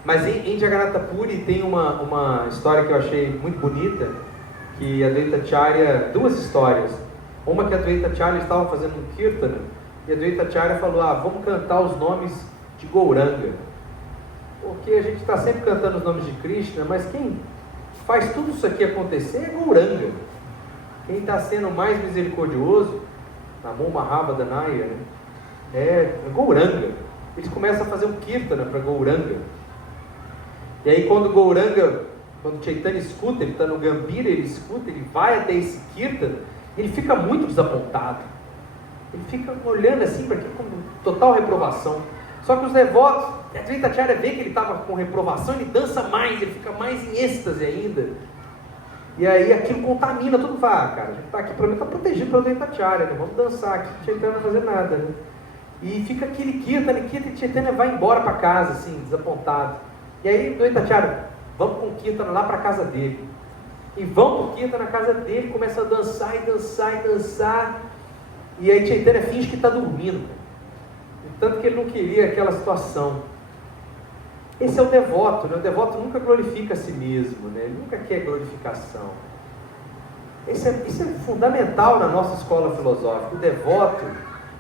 Mas em Jagannatha Puri tem uma história que eu achei muito bonita, que Advaita Acharya, 2 histórias. Uma que Advaita Acharya estava fazendo um kirtana, e Advaita Acharya falou, vamos cantar os nomes de Gauranga. Porque a gente está sempre cantando os nomes de Krishna, mas quem faz tudo isso aqui acontecer é Gauranga. Quem está sendo mais misericordioso, Namo Mahabhadanaya, né? É Gauranga. Eles começam a fazer um kirtana para Gauranga. E aí quando Gauranga, quando Chaitanya escuta, ele está no Gambhira, ele escuta, ele vai até esse kirtana, Ele fica muito desapontado. Ele fica olhando assim para aquilo com total reprovação. Só que os devotos, a Advaitacharya vê que ele estava com reprovação, ele dança mais, ele fica mais em êxtase ainda. E aí aquilo contamina, todo mundo fala, cara, a gente está aqui, pelo menos está protegido pelo Advaitacharya, né? Vamos dançar aqui, Chaitanya não vai fazer nada, né? E fica aquele Kirtana, e Chaitanya vai embora para casa, assim, desapontado. E aí o Advaitacharya, vamos com o Kirtana lá para a casa dele. E vão com o Kirtana na casa dele, começa a dançar e dançar e dançar. E aí Chaitanya finge que está dormindo. Tanto que ele não queria aquela situação. Esse é o devoto, né? O devoto nunca glorifica a si mesmo, né? Ele nunca quer glorificação. Isso é fundamental na nossa escola filosófica. O devoto,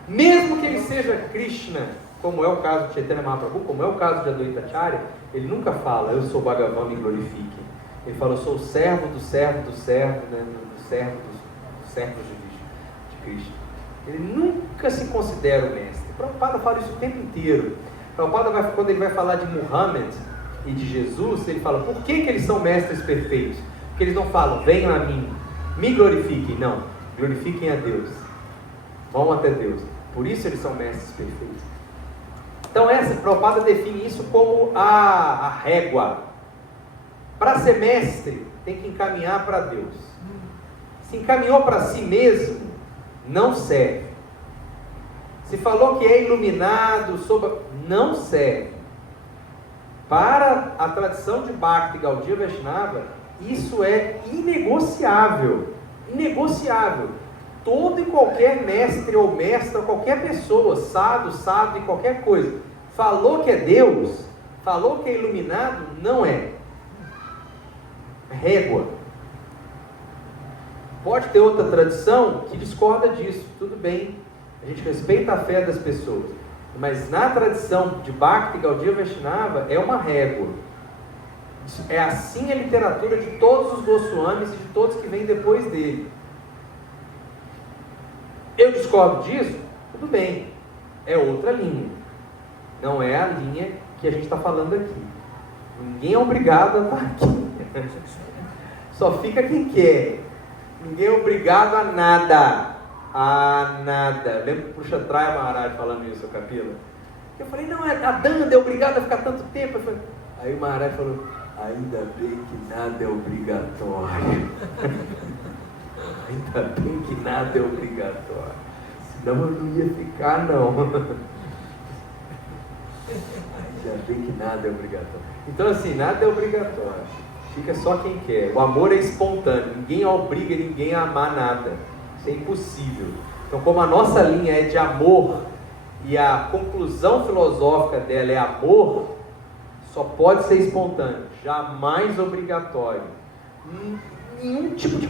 mesmo que ele seja Krishna, como é o caso de Chaitanya Mahaprabhu, como é o caso de Advaitacharya, ele nunca fala, eu sou Bhagavan, me glorifique. Ele fala, eu sou o servo do servo do servo, né? Do servo dos servos de Krishna. Ele nunca se considera o mestre. Prabhupada fala isso o tempo inteiro. Prabhupada, quando ele vai falar de Muhammad e de Jesus, ele fala, por que eles são mestres perfeitos? Porque eles não falam, venham a mim, me glorifiquem. Não, glorifiquem a Deus. Vão até Deus. Por isso eles são mestres perfeitos. Então Prabhupada define isso como a régua. Para ser mestre, tem que encaminhar para Deus. Se encaminhou para si mesmo, não serve. Se falou que é iluminado, não serve. Para a tradição de Bhakti Gaudiya Vaishnava, isso é inegociável. Inegociável. Todo e qualquer mestre ou mestra, qualquer pessoa, sábio e qualquer coisa, falou que é Deus, falou que é iluminado, não é. Régua. Pode ter outra tradição que discorda disso, tudo bem. A gente respeita a fé das pessoas, mas na tradição de Bhakti Gaudiya Vaishnava é uma régua. É assim a literatura de todos os Goswamis e de todos que vêm depois dele. Eu discordo disso? Tudo bem, é outra linha. Não é a linha que a gente está falando aqui. Ninguém é obrigado a estar aqui. Só fica quem quer. Ninguém é obrigado a nada. A nada. Lembra o Kshatraya Maharaj falando isso, Kapila? Eu falei, não, a Danda é obrigada a ficar tanto tempo. Aí o Maharaj falou, ainda bem que nada é obrigatório. Ainda bem que nada é obrigatório. Senão eu não ia ficar, não. Ainda bem que nada é obrigatório. Então assim, nada é obrigatório. Fica só quem quer. O amor é espontâneo. Ninguém obriga ninguém a amar nada. Isso é impossível. Então, como a nossa linha é de amor e a conclusão filosófica dela é amor, só pode ser espontâneo, jamais obrigatório. Nenhum tipo de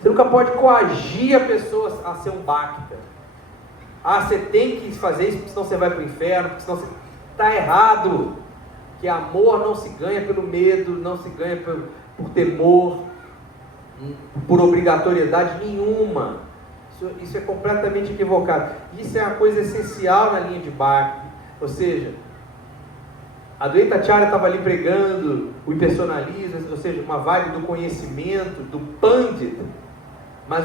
você nunca pode coagir a pessoa a ser um bhakta. Ah, você tem que fazer isso, porque senão você vai para o inferno, porque senão você... Está errado. Que amor não se ganha pelo medo, não se ganha por temor, por obrigatoriedade nenhuma. Isso é completamente equivocado. Isso é uma coisa essencial na linha de Bhakti. Ou seja, a Advaitacharya estava ali pregando o impersonalismo, ou seja, uma vibe do conhecimento, do Pandit, mas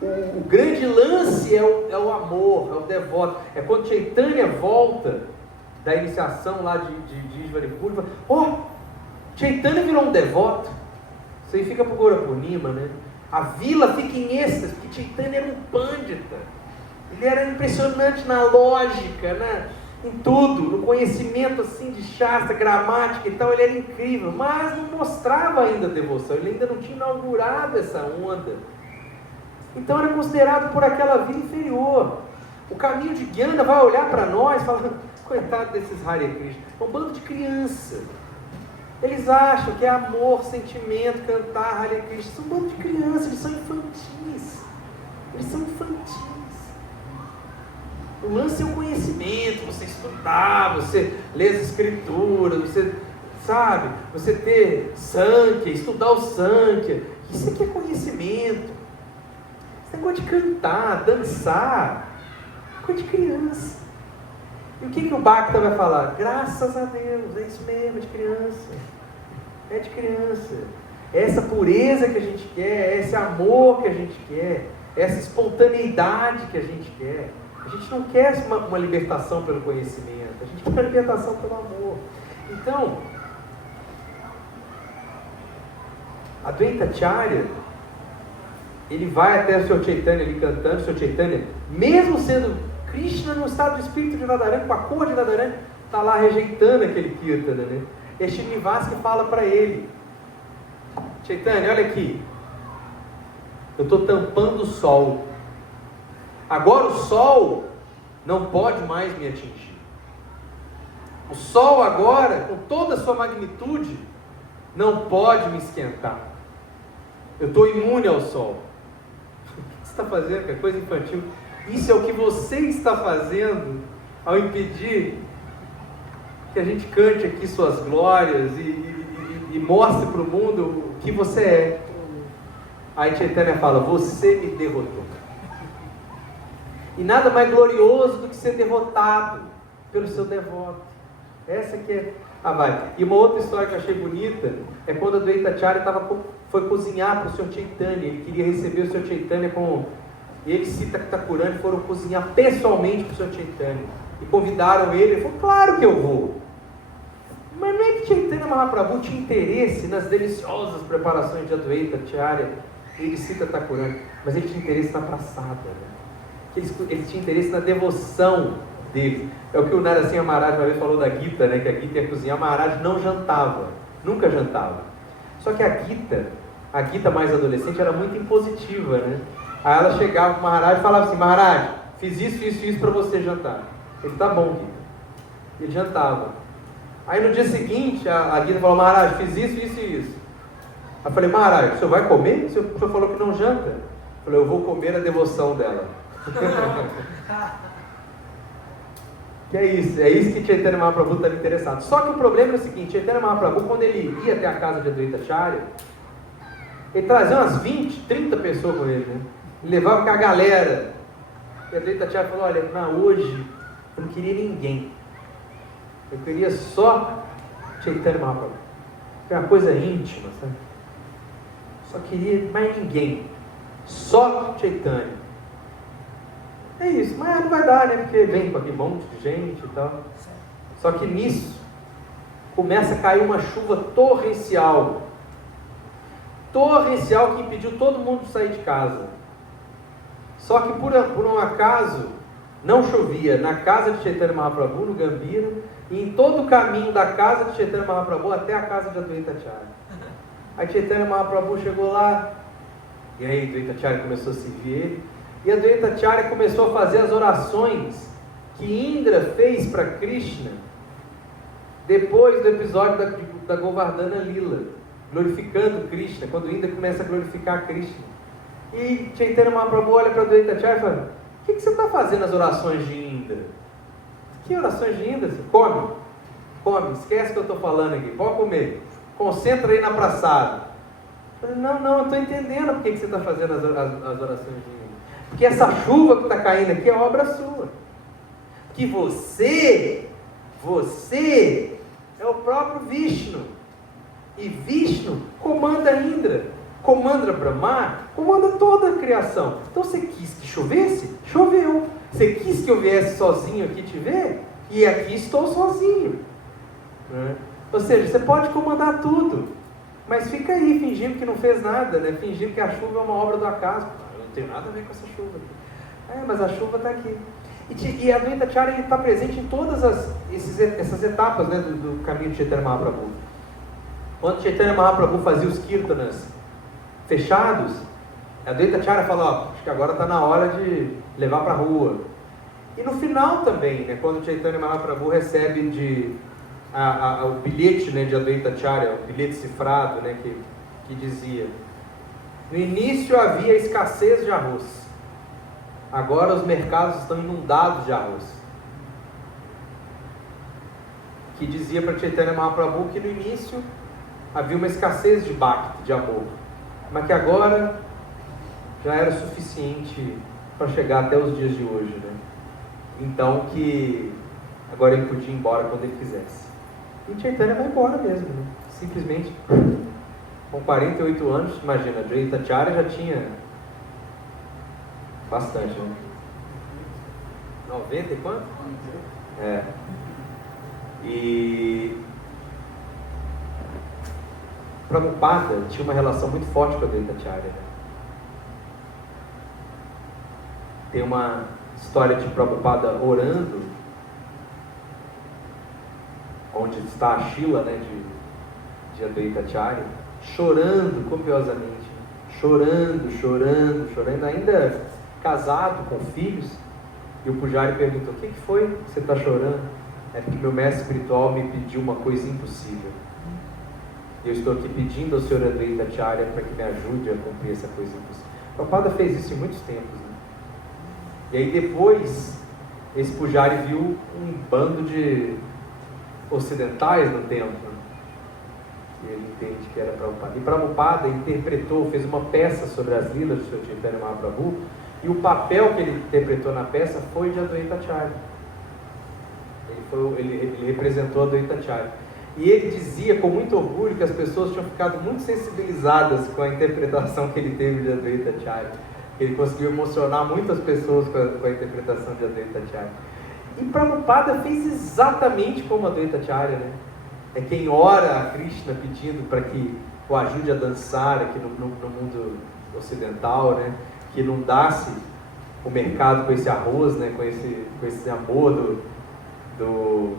o grande lance é o amor, é o devoto. É quando Chaitanya volta da iniciação lá de Ishvaripur, Chaitanya virou um devoto. Isso aí fica para o Gaurapurnima, né? A vila fica em êxtase, porque Chaitanya era um Pandita. Ele era impressionante na lógica, né? Em tudo, no conhecimento assim de Shastra, gramática e tal, ele era incrível, mas não mostrava ainda devoção, ele ainda não tinha inaugurado essa onda. Então era considerado por aquela vida inferior. O caminho de Jnana vai olhar para nós e falar, coitado desses Hare Krishna, é um bando de criança. Eles acham que é amor, sentimento, cantar Hare Krishna. São um bando de crianças, eles são infantis. Eles são infantis. O lance é o conhecimento, você estudar, você ler as escrituras, você, sabe, você ter Sankhya, estudar o Sankhya. Isso aqui é conhecimento. Esse negócio de cantar, dançar, coisa de criança. E o que o Bhakta vai falar? Graças a Deus, é isso mesmo, é de criança. É essa pureza que a gente quer, é esse amor que a gente quer. essa espontaneidade que a gente quer. A gente não quer uma libertação pelo conhecimento, a gente quer uma libertação pelo amor. Então, Advaita Acharya, ele vai até o Sr. Chaitanya ali cantando, o Sr. Chaitanya, mesmo sendo Krishna no estado de espírito de Radharani, com a cor de Radharani, está lá rejeitando aquele Kirtana, né? E Srinivas que fala para ele: Chaitanya, olha aqui, eu estou tampando o sol. Agora o sol não pode mais me atingir. O sol agora, com toda a sua magnitude, não pode me esquentar. Eu estou imune ao sol. O que você está fazendo? Que é coisa infantil. Isso é o que você está fazendo ao impedir que a gente cante aqui suas glórias e mostre para o mundo o que você é. Aí Chaitanya fala: você me derrotou. E nada mais glorioso do que ser derrotado pelo seu devoto. Essa que é a vibe. E uma outra história que eu achei bonita é quando a Advaita Acharya foi cozinhar para o Sr. Chaitanya. Ele queria receber o Sr. Chaitanya com... E ele e Thakurani foram cozinhar pessoalmente para o Sr. Chaitanya. E convidaram ele. Ele falou: claro que eu vou. Mas não é que Chaitanya Mahaprabhu tinha interesse nas deliciosas preparações de Advaita Acharya. Ele cita Thakurani. Mas ele tinha interesse na praçada, né? Ele tinha interesse na devoção deles. É o que o Narasimha Maharaj uma vez falou da Gita, né? Que a Gita ia cozinhar. Maharaj não jantava, nunca jantava. Só que a Gita mais adolescente, era muito impositiva, né? Aí ela chegava para o Maharaj e falava assim: Maharaj, fiz isso para você jantar. Ele: tá bom, Gita. Ele jantava. Aí no dia seguinte a Gita falou: Maharaj, fiz isso. Aí eu falei: Maharaj, o senhor vai comer? O senhor falou que não janta. Eu falei: eu vou comer a devoção dela. Que é isso que Chaitanya Mahaprabhu estava interessado. Só que o problema é o seguinte: Chaitanya Mahaprabhu, quando ele ia até a casa de Advaita Acharya, ele trazia umas 20, 30 pessoas com ele, né? Ele levava com a galera. E Advaita Acharya falou: olha, hoje eu não queria ninguém, eu queria só Chaitanya Mahaprabhu. Foi uma coisa íntima, sabe? Só queria mais ninguém, só Chaitanya. É isso, mas não vai dar, né? Porque vem com aquele monte de gente e tal. Só que nisso começa a cair uma chuva torrencial que impediu todo mundo de sair de casa. Só que por um acaso não chovia na casa de Chaitanya Mahaprabhu, no Gambira, e em todo o caminho da casa de Chaitanya Mahaprabhu até a casa de Advaita Acharya. Aí Chaitanya Mahaprabhu chegou lá, e aí Advaita Acharya começou a servir ele. E a Advaita Acharya começou a fazer as orações que Indra fez para Krishna depois do episódio da Govardhana Lila, glorificando Krishna, quando Indra começa a glorificar Krishna. E Chaitanya Mahaprabhu olha para a Advaita Acharya e fala: o que você está fazendo nas orações de Indra? Que orações de Indra? Come, esquece que eu estou falando aqui, pode comer, concentra aí na praçada. Eu falei: não, eu estou entendendo por que você está fazendo as orações de Indra. Porque essa chuva que está caindo aqui é obra sua. Que você é o próprio Vishnu. E Vishnu comanda Indra, comanda Brahma, comanda toda a criação. Então você quis que chovesse? Choveu. Você quis que eu viesse sozinho aqui te ver? E aqui estou sozinho. Né? Ou seja, você pode comandar tudo, mas fica aí fingindo que não fez nada, né? Fingindo que a chuva é uma obra do acaso. Não tem nada a ver com essa chuva aqui. Mas a chuva está aqui. E a Advaita Acharya está presente em todas essas etapas, né, do caminho de Chaitanya Mahaprabhu. Quando Chaitanya Mahaprabhu fazia os kirtanas fechados, a Advaita Acharya fala: acho que agora está na hora de levar para a rua. E no final também, né, quando Chaitanya Mahaprabhu recebe o bilhete, né, de Advaita Acharya, o bilhete cifrado, né, que dizia: no início havia escassez de arroz, agora os mercados estão inundados de arroz. Que dizia para Chaitanya Mahaprabhu que no início havia uma escassez de bhakti, de amor, mas que agora já era suficiente para chegar até os dias de hoje, né? Então que agora ele podia ir embora quando ele quisesse. E Chaitanya vai embora mesmo, né? Simplesmente. Com 48 anos, imagina, Advaita Acharya já tinha Bastante, né? 90 e quanto? É. E Prabhupada tinha uma relação muito forte com a Advaita Acharya, né? Tem uma história de Prabhupada orando, onde está a Shila, né, de Advaita Acharya, chorando copiosamente, chorando, ainda casado, com filhos. E o Pujari perguntou: o que foi que você está chorando? É porque meu mestre espiritual me pediu uma coisa impossível. Eu estou aqui pedindo ao Senhor Advaita Acharya para que me ajude a cumprir essa coisa impossível. Prabhupada fez isso em muitos tempos, né? E aí depois, esse Pujari viu um bando de ocidentais no templo. E ele entende que era Prabhupada. E Prabhupada interpretou, fez uma peça sobre as lilas do Sr. Chaitanya Mahaprabhu, e o papel que ele interpretou na peça foi de Advaita Acharya. Ele representou Advaita Acharya. E ele dizia com muito orgulho que as pessoas tinham ficado muito sensibilizadas com a interpretação que ele teve de Advaita Acharya. Ele conseguiu emocionar muitas pessoas com a interpretação de Advaita Acharya. E Prabhupada fez exatamente como Advaita Acharya, né? É quem ora a Krishna pedindo para que o ajude a dançar aqui no mundo ocidental, né? Que inundasse o mercado com esse arroz, né? com esse amor do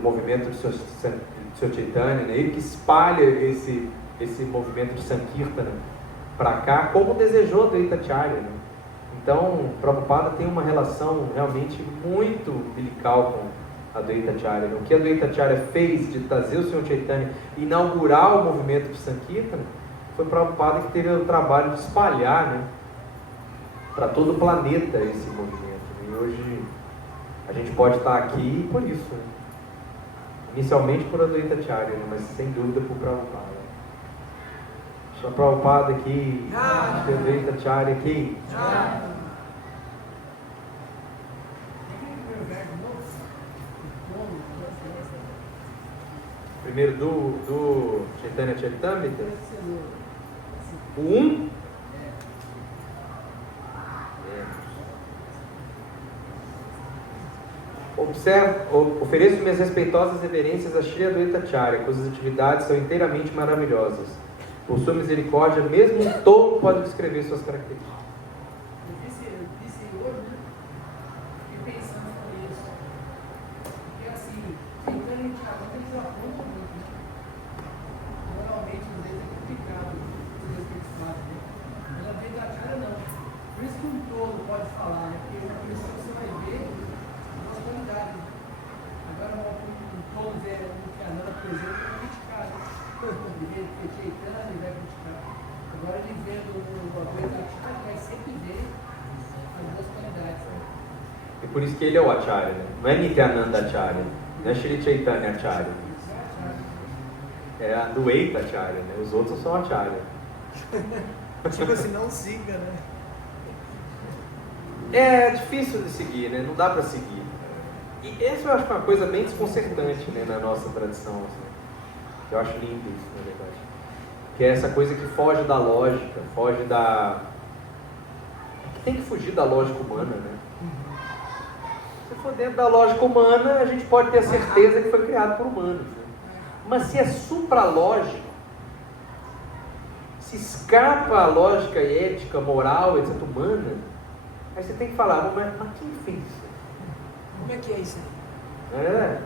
movimento do Sr. Chaitanya, né? Ele que espalha esse movimento de Sankirtana para cá, como desejou Advaita Acharya, né? Então, Prabhupada tem uma relação realmente muito umbilical com Advaita Acharya, né? O que Advaita Acharya fez de trazer o Sr. Chaitanya e inaugurar o movimento de Sankirtana, foi Prabhupada que teve o trabalho de espalhar, né, para todo o planeta esse movimento. E hoje a gente pode estar aqui por isso, né? Inicialmente por Advaita Acharya, né, mas sem dúvida por Prabhupada. Deixa a Prabhupada aqui, Advaita Acharya aqui. Primeiro do Chaitanya Charitamrita, o 1. Ofereço minhas respeitosas reverências a Shri Advaita Acharya, cujas atividades são inteiramente maravilhosas. Por sua misericórdia, mesmo um tolo pode descrever suas características. Eu disse hoje, né? Fiquei pensando sobre isso. Porque assim, Chaitanya eles apontam muito, né? Moralmente, às vezes é complicado o que eles fazem, né? Mas a Advaita Acharya não. Por isso que um tolo pode falar, né? Porque na pessoa você vai ver a nossa qualidade. Agora, um tolo é um canal, por exemplo, vai criticar, né? Ele vê Chaitanya, ele vai criticar. Agora ele vendo o Advaita Acharya, vai sempre ver as duas qualidades. Né? E por isso que ele é o Acharya, né? Não é Nityananda Acharya, não é Shri Chaitanya Acharya. É a Advaita Acharya, né? Os outros são Acharya. Tipo assim, não siga, né? É difícil de seguir, né? Não dá para seguir. E essa eu acho que é uma coisa bem desconcertante, né, na nossa tradição. Assim. Eu acho lindo isso, na verdade. Que é essa coisa que foge da lógica, foge da... Tem que fugir da lógica humana, né? Se for dentro da lógica humana, a gente pode ter a certeza que foi criado por humanos, né? Mas se é supralógico, se escapa a lógica ética, moral, etc., humana, aí você tem que falar, mas quem fez isso? Como é que é isso aí?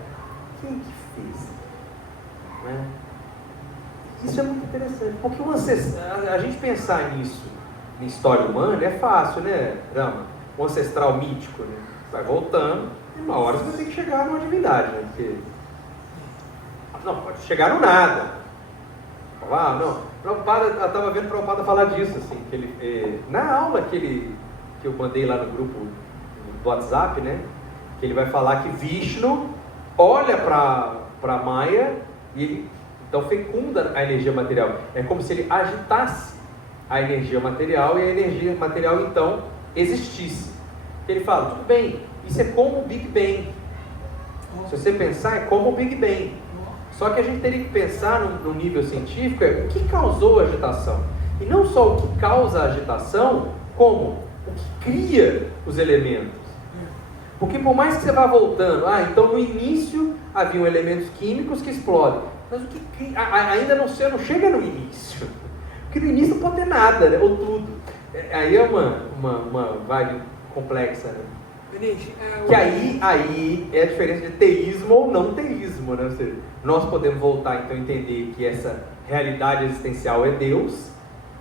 Quem que fez? Né? Isso é muito interessante, porque a gente pensar nisso, na história humana, é fácil, né, Rama? O ancestral mítico, né? Vai voltando, e uma hora você vai ter que chegar numa divindade, né? Porque... Não, pode chegar no nada. Não. Eu estava vendo o Prabhupada falar disso, assim, que ele, na aula que eu mandei lá no grupo do WhatsApp, né? Que ele vai falar que Vishnu olha para Maya e ele então fecunda a energia material. É como se ele agitasse a energia material e a energia material então existisse. Ele fala, tudo bem, isso é como o Big Bang. Se você pensar, é como o Big Bang. Só que a gente teria que pensar no nível científico, o que causou a agitação. E não só o que causa a agitação, como o que cria os elementos. Porque por mais que você vá voltando, então no início haviam elementos químicos que explodem, mas o que cria, ainda não chega no início. Porque no início não pode ter nada, né? Ou tudo. Aí é uma vibe complexa, né? Que aí é a diferença de teísmo ou não teísmo, né? Ou seja, nós podemos voltar então a entender que essa realidade existencial é Deus.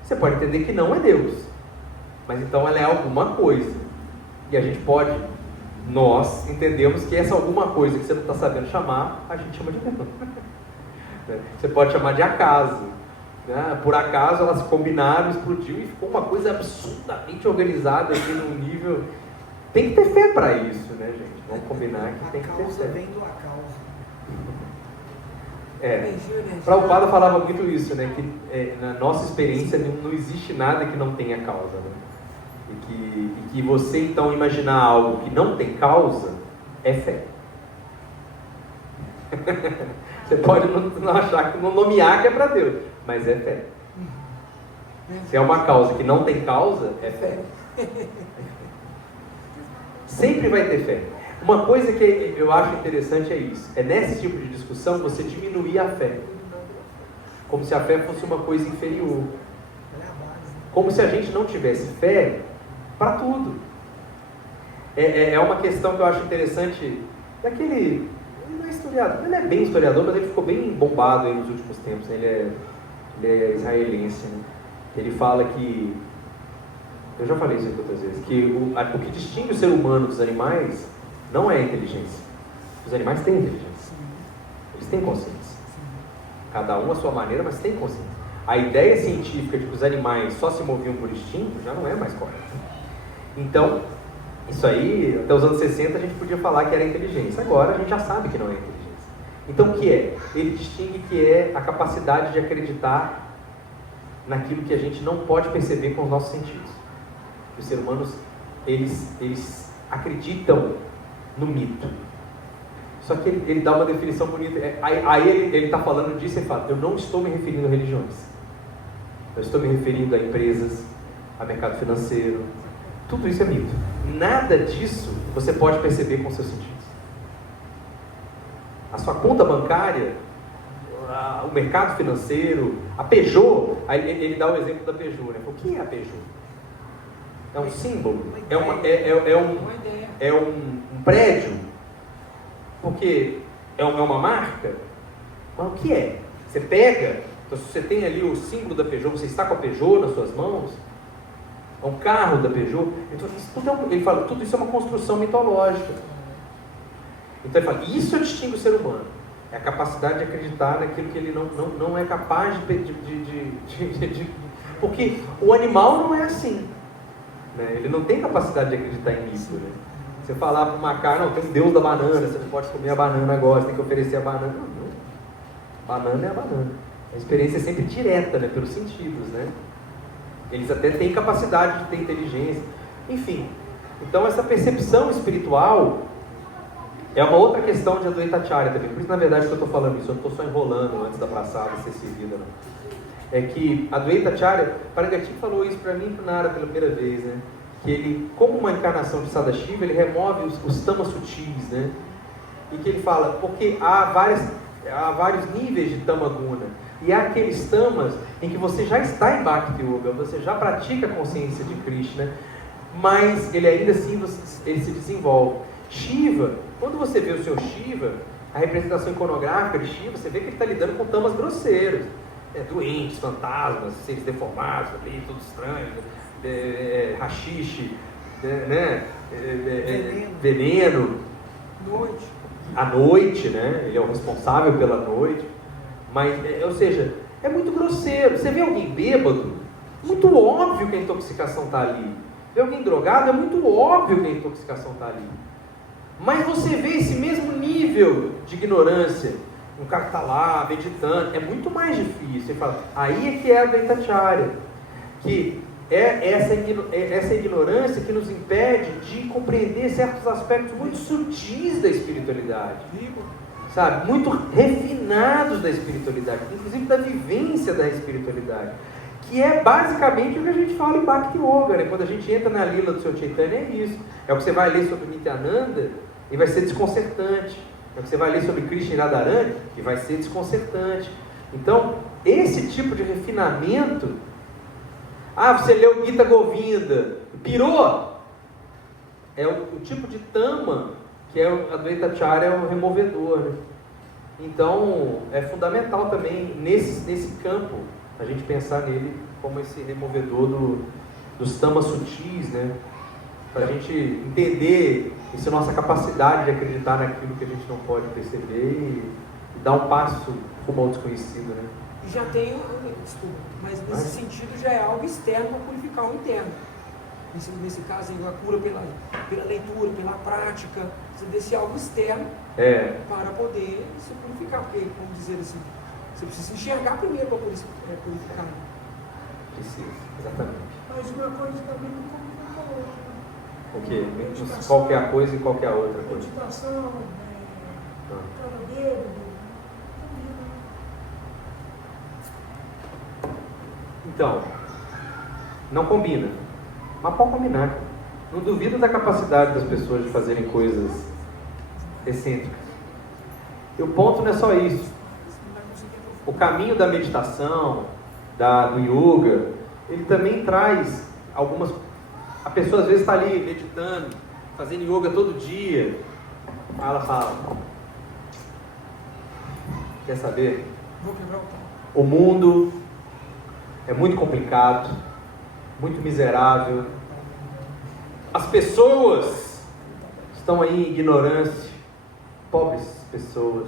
Você pode entender que não é Deus, mas então ela é alguma coisa. E a gente pode, nós entendemos que essa alguma coisa que você não está sabendo chamar, a gente chama de Deus. Você pode chamar de acaso, né? Por acaso elas combinaram, explodiu e ficou uma coisa absurdamente organizada aqui num nível. Tem que ter fé para isso, né, gente? Vamos combinar que tem que ter fé. A causa vem do acaso. Prabhupada falava muito isso, né? Que na nossa experiência não existe nada que não tenha causa, né? E que você então imaginar algo que não tem causa é fé. Você pode não achar que não nomear que é para Deus, mas é fé. Se é uma causa que não tem causa, é fé. Sempre vai ter fé. Uma coisa que eu acho interessante é isso. É nesse tipo de discussão você diminuir a fé. Como se a fé fosse uma coisa inferior. Como se a gente não tivesse fé para tudo. É uma questão que eu acho interessante. Ele não é historiador, ele é bem historiador, mas ele ficou bem bombado aí nos últimos tempos. Ele é israelense, né? Ele fala que, eu já falei isso aqui outras vezes, que o que distingue o ser humano dos animais não é a inteligência. Os animais têm inteligência. Eles têm consciência. Cada um à sua maneira, mas tem consciência. A ideia científica de que os animais só se moviam por instinto já não é mais correta. Então, isso aí, até os anos 60 a gente podia falar que era inteligência. Agora a gente já sabe que não é inteligência. Então o que é? Ele distingue que é a capacidade de acreditar naquilo que a gente não pode perceber com os nossos sentidos. Os seres humanos, eles acreditam no mito. Só que ele dá uma definição bonita. Aí ele está falando disso e fala, eu não estou me referindo a religiões. Eu estou me referindo a empresas, a mercado financeiro. Tudo isso é mito. Nada disso você pode perceber com seus sentidos. A sua conta bancária, o mercado financeiro, a Peugeot, aí ele dá o exemplo da Peugeot, né? O que é a Peugeot? É um símbolo? É um prédio? Porque é uma marca? Mas o que é? Você pega, então se você tem ali o símbolo da Peugeot, você está com a Peugeot nas suas mãos, é um carro da Peugeot, então ele fala, tudo isso é uma construção mitológica. Então ele fala, isso distingue o ser humano, é a capacidade de acreditar naquilo que ele não é capaz de porque o animal não é assim, né? Ele não tem capacidade de acreditar em isso, né? Você falar para o macaco, não, tem um Deus da banana, você não pode comer a banana agora, você tem que oferecer a banana. Não. Banana é a banana. A experiência é sempre direta, né? Pelos sentidos, né? Eles até têm capacidade de ter inteligência. Enfim, então essa percepção espiritual é uma outra questão de Advaita Acharya também. Por isso, na verdade, que eu estou falando isso, eu não estou só enrolando antes da praçada ser servida, não. É que Advaita Acharya, Parangati falou isso para mim e para o Nara pela primeira vez, né? Que ele, como uma encarnação de Sadashiva, ele remove os tamas sutis, né? E que ele fala, porque há vários níveis de tama guna, e há aqueles tamas em que você já está em Bhakti Yoga, você já pratica a consciência de Krishna, mas ele ainda assim ele se desenvolve. Shiva, quando você vê o seu Shiva, a representação iconográfica de Shiva, você vê que ele está lidando com tamas grosseiros, doentes, fantasmas, seres deformados, tudo estranho, rachixe, né? Veneno, à noite, né? Ele é o responsável pela noite, mas, ou seja, é muito grosseiro. Você vê alguém bêbado, muito óbvio que a intoxicação está ali. Vê alguém drogado, é muito óbvio que a intoxicação está ali. Mas você vê esse mesmo nível de ignorância, um cara que está lá meditando, é muito mais difícil. Você fala, aí é que é a Advaita Acharya, que é essa ignorância que nos impede de compreender certos aspectos muito sutis da espiritualidade, sabe? Muito refinados da espiritualidade, inclusive da vivência da espiritualidade. que é basicamente o que a gente fala em Bhakti Yoga, né? Quando a gente entra na lila do Sr. Chaitanya, é isso. É o que você vai ler sobre Nityananda e vai ser desconcertante. É o que você vai ler sobre Krishna e Radharani e vai ser desconcertante. Então, esse tipo de refinamento... você leu Gita Govinda, pirou! É o tipo de tama que é o Advaita Acharya, é o removedor, né? Então, é fundamental também, nesse campo, a gente pensar nele como esse removedor dos tamas sutis, né? Para a gente entender essa nossa capacidade de acreditar naquilo que a gente não pode perceber e dar um passo rumo ao desconhecido, né? E já tem, desculpa, mas nesse sentido já é algo externo para purificar o interno. Nesse caso, a cura pela leitura, pela prática, você desse algo externo para poder se purificar, porque, vamos dizer assim, você precisa se enxergar primeiro para poder se purificar. Precisa, exatamente. Mas uma coisa também não combina com a outra. O quê? Qual que é a coisa e qual que é a outra coisa? Meditação, dedo, Então, não combina. Mas pode combinar. Não duvido da capacidade das pessoas de fazerem coisas excêntricas. E o ponto não é só isso. O caminho da meditação, do yoga, ele também traz algumas... A pessoa às vezes está ali meditando, fazendo yoga todo dia. Aí ela fala: quer saber? Vou quebrar o pau. O mundo é muito complicado, muito miserável. As pessoas estão aí em ignorância, pobres pessoas.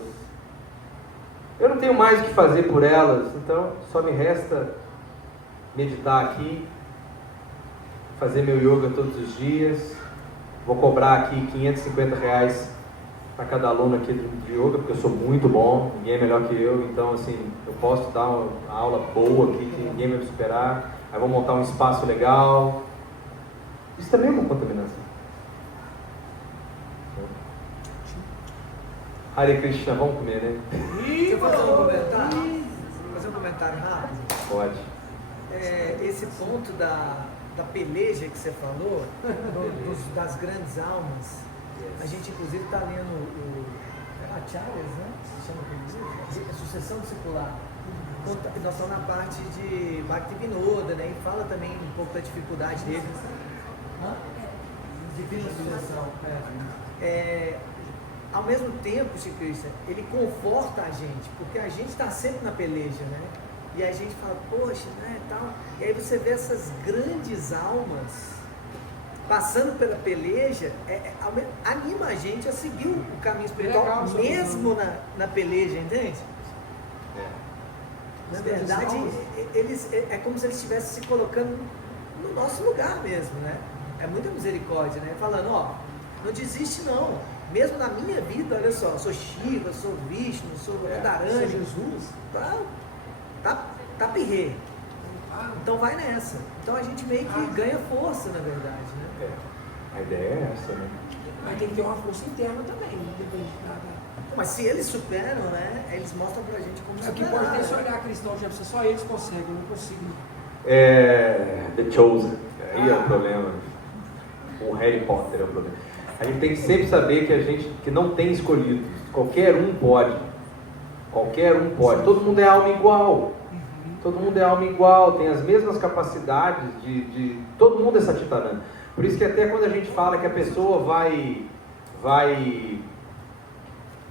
Eu não tenho mais o que fazer por elas, então só me resta meditar aqui, fazer meu yoga todos os dias. Vou cobrar aqui R$550 para cada aluno aqui de yoga, porque eu sou muito bom, ninguém é melhor que eu, então assim, eu posso dar uma aula boa aqui, que ninguém vai me superar. Aí vou montar um espaço legal. Isso também é uma contaminação. Hare Krishna, vamos comer, né? Deixa eu fazer um comentário? Fazer um comentário rápido? Pode. Esse ponto da peleja que você falou, das grandes almas, a gente inclusive está lendo o Acharyas, né? Se chama a sucessão discipular. Nós estamos na parte de Bhaktivinoda, né? E fala também um pouco da dificuldade dele. Divina sucessão. Ao mesmo tempo, Shri Krishna, ele conforta a gente, porque a gente está sempre na peleja, né? E a gente fala, poxa, né, tal. E aí você vê essas grandes almas passando pela peleja, anima a gente a seguir o caminho espiritual, mesmo na peleja, entende? Na verdade, é como se eles estivessem se colocando no nosso lugar mesmo, né? É muita misericórdia, né? Falando, não desiste não. Mesmo na minha vida, olha só, sou Shiva, sou Vishnu, sou Radharani, sou Jesus. Tá pirrê. Então vai nessa. Então a gente meio que ganha força, na verdade, né? A ideia é essa, né? Mas tem que ter uma força interna também, não depende de nada. Mas se eles superam, né? Eles mostram pra gente como superar. Aqui pode ter esse olhar cristão, já só eles conseguem, eu não consigo. The Chosen. Aí é o problema. O Harry Potter é o problema. A gente tem que sempre saber que não tem escolhido. Qualquer um pode. Qualquer um pode. Todo mundo é alma igual. Todo mundo é alma igual, tem as mesmas capacidades todo mundo é Satchitananda. Por isso que até quando a gente fala que a pessoa vai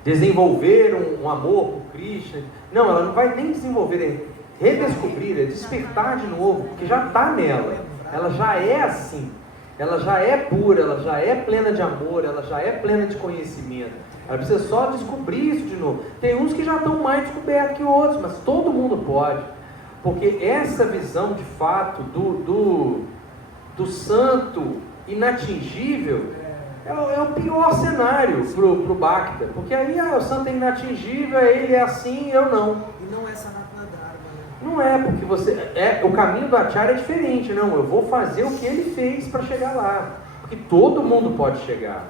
desenvolver um amor por Krishna, não, ela não vai nem desenvolver, é redescobrir, é despertar de novo, porque já está nela. Ela já é assim. Ela já é pura, ela já é plena de amor, ela já é plena de conhecimento. Ela precisa só descobrir isso de novo. Tem uns que já estão mais descobertos que outros, mas todo mundo pode. Porque essa visão de fato do santo inatingível é o pior cenário para o Bhakta. Porque aí o santo é inatingível, ele é assim, eu não. E não é Sanatana Dharma, né? Não é, porque o caminho do Acharya é diferente. Não, eu vou fazer o que ele fez para chegar lá. Porque todo mundo pode chegar.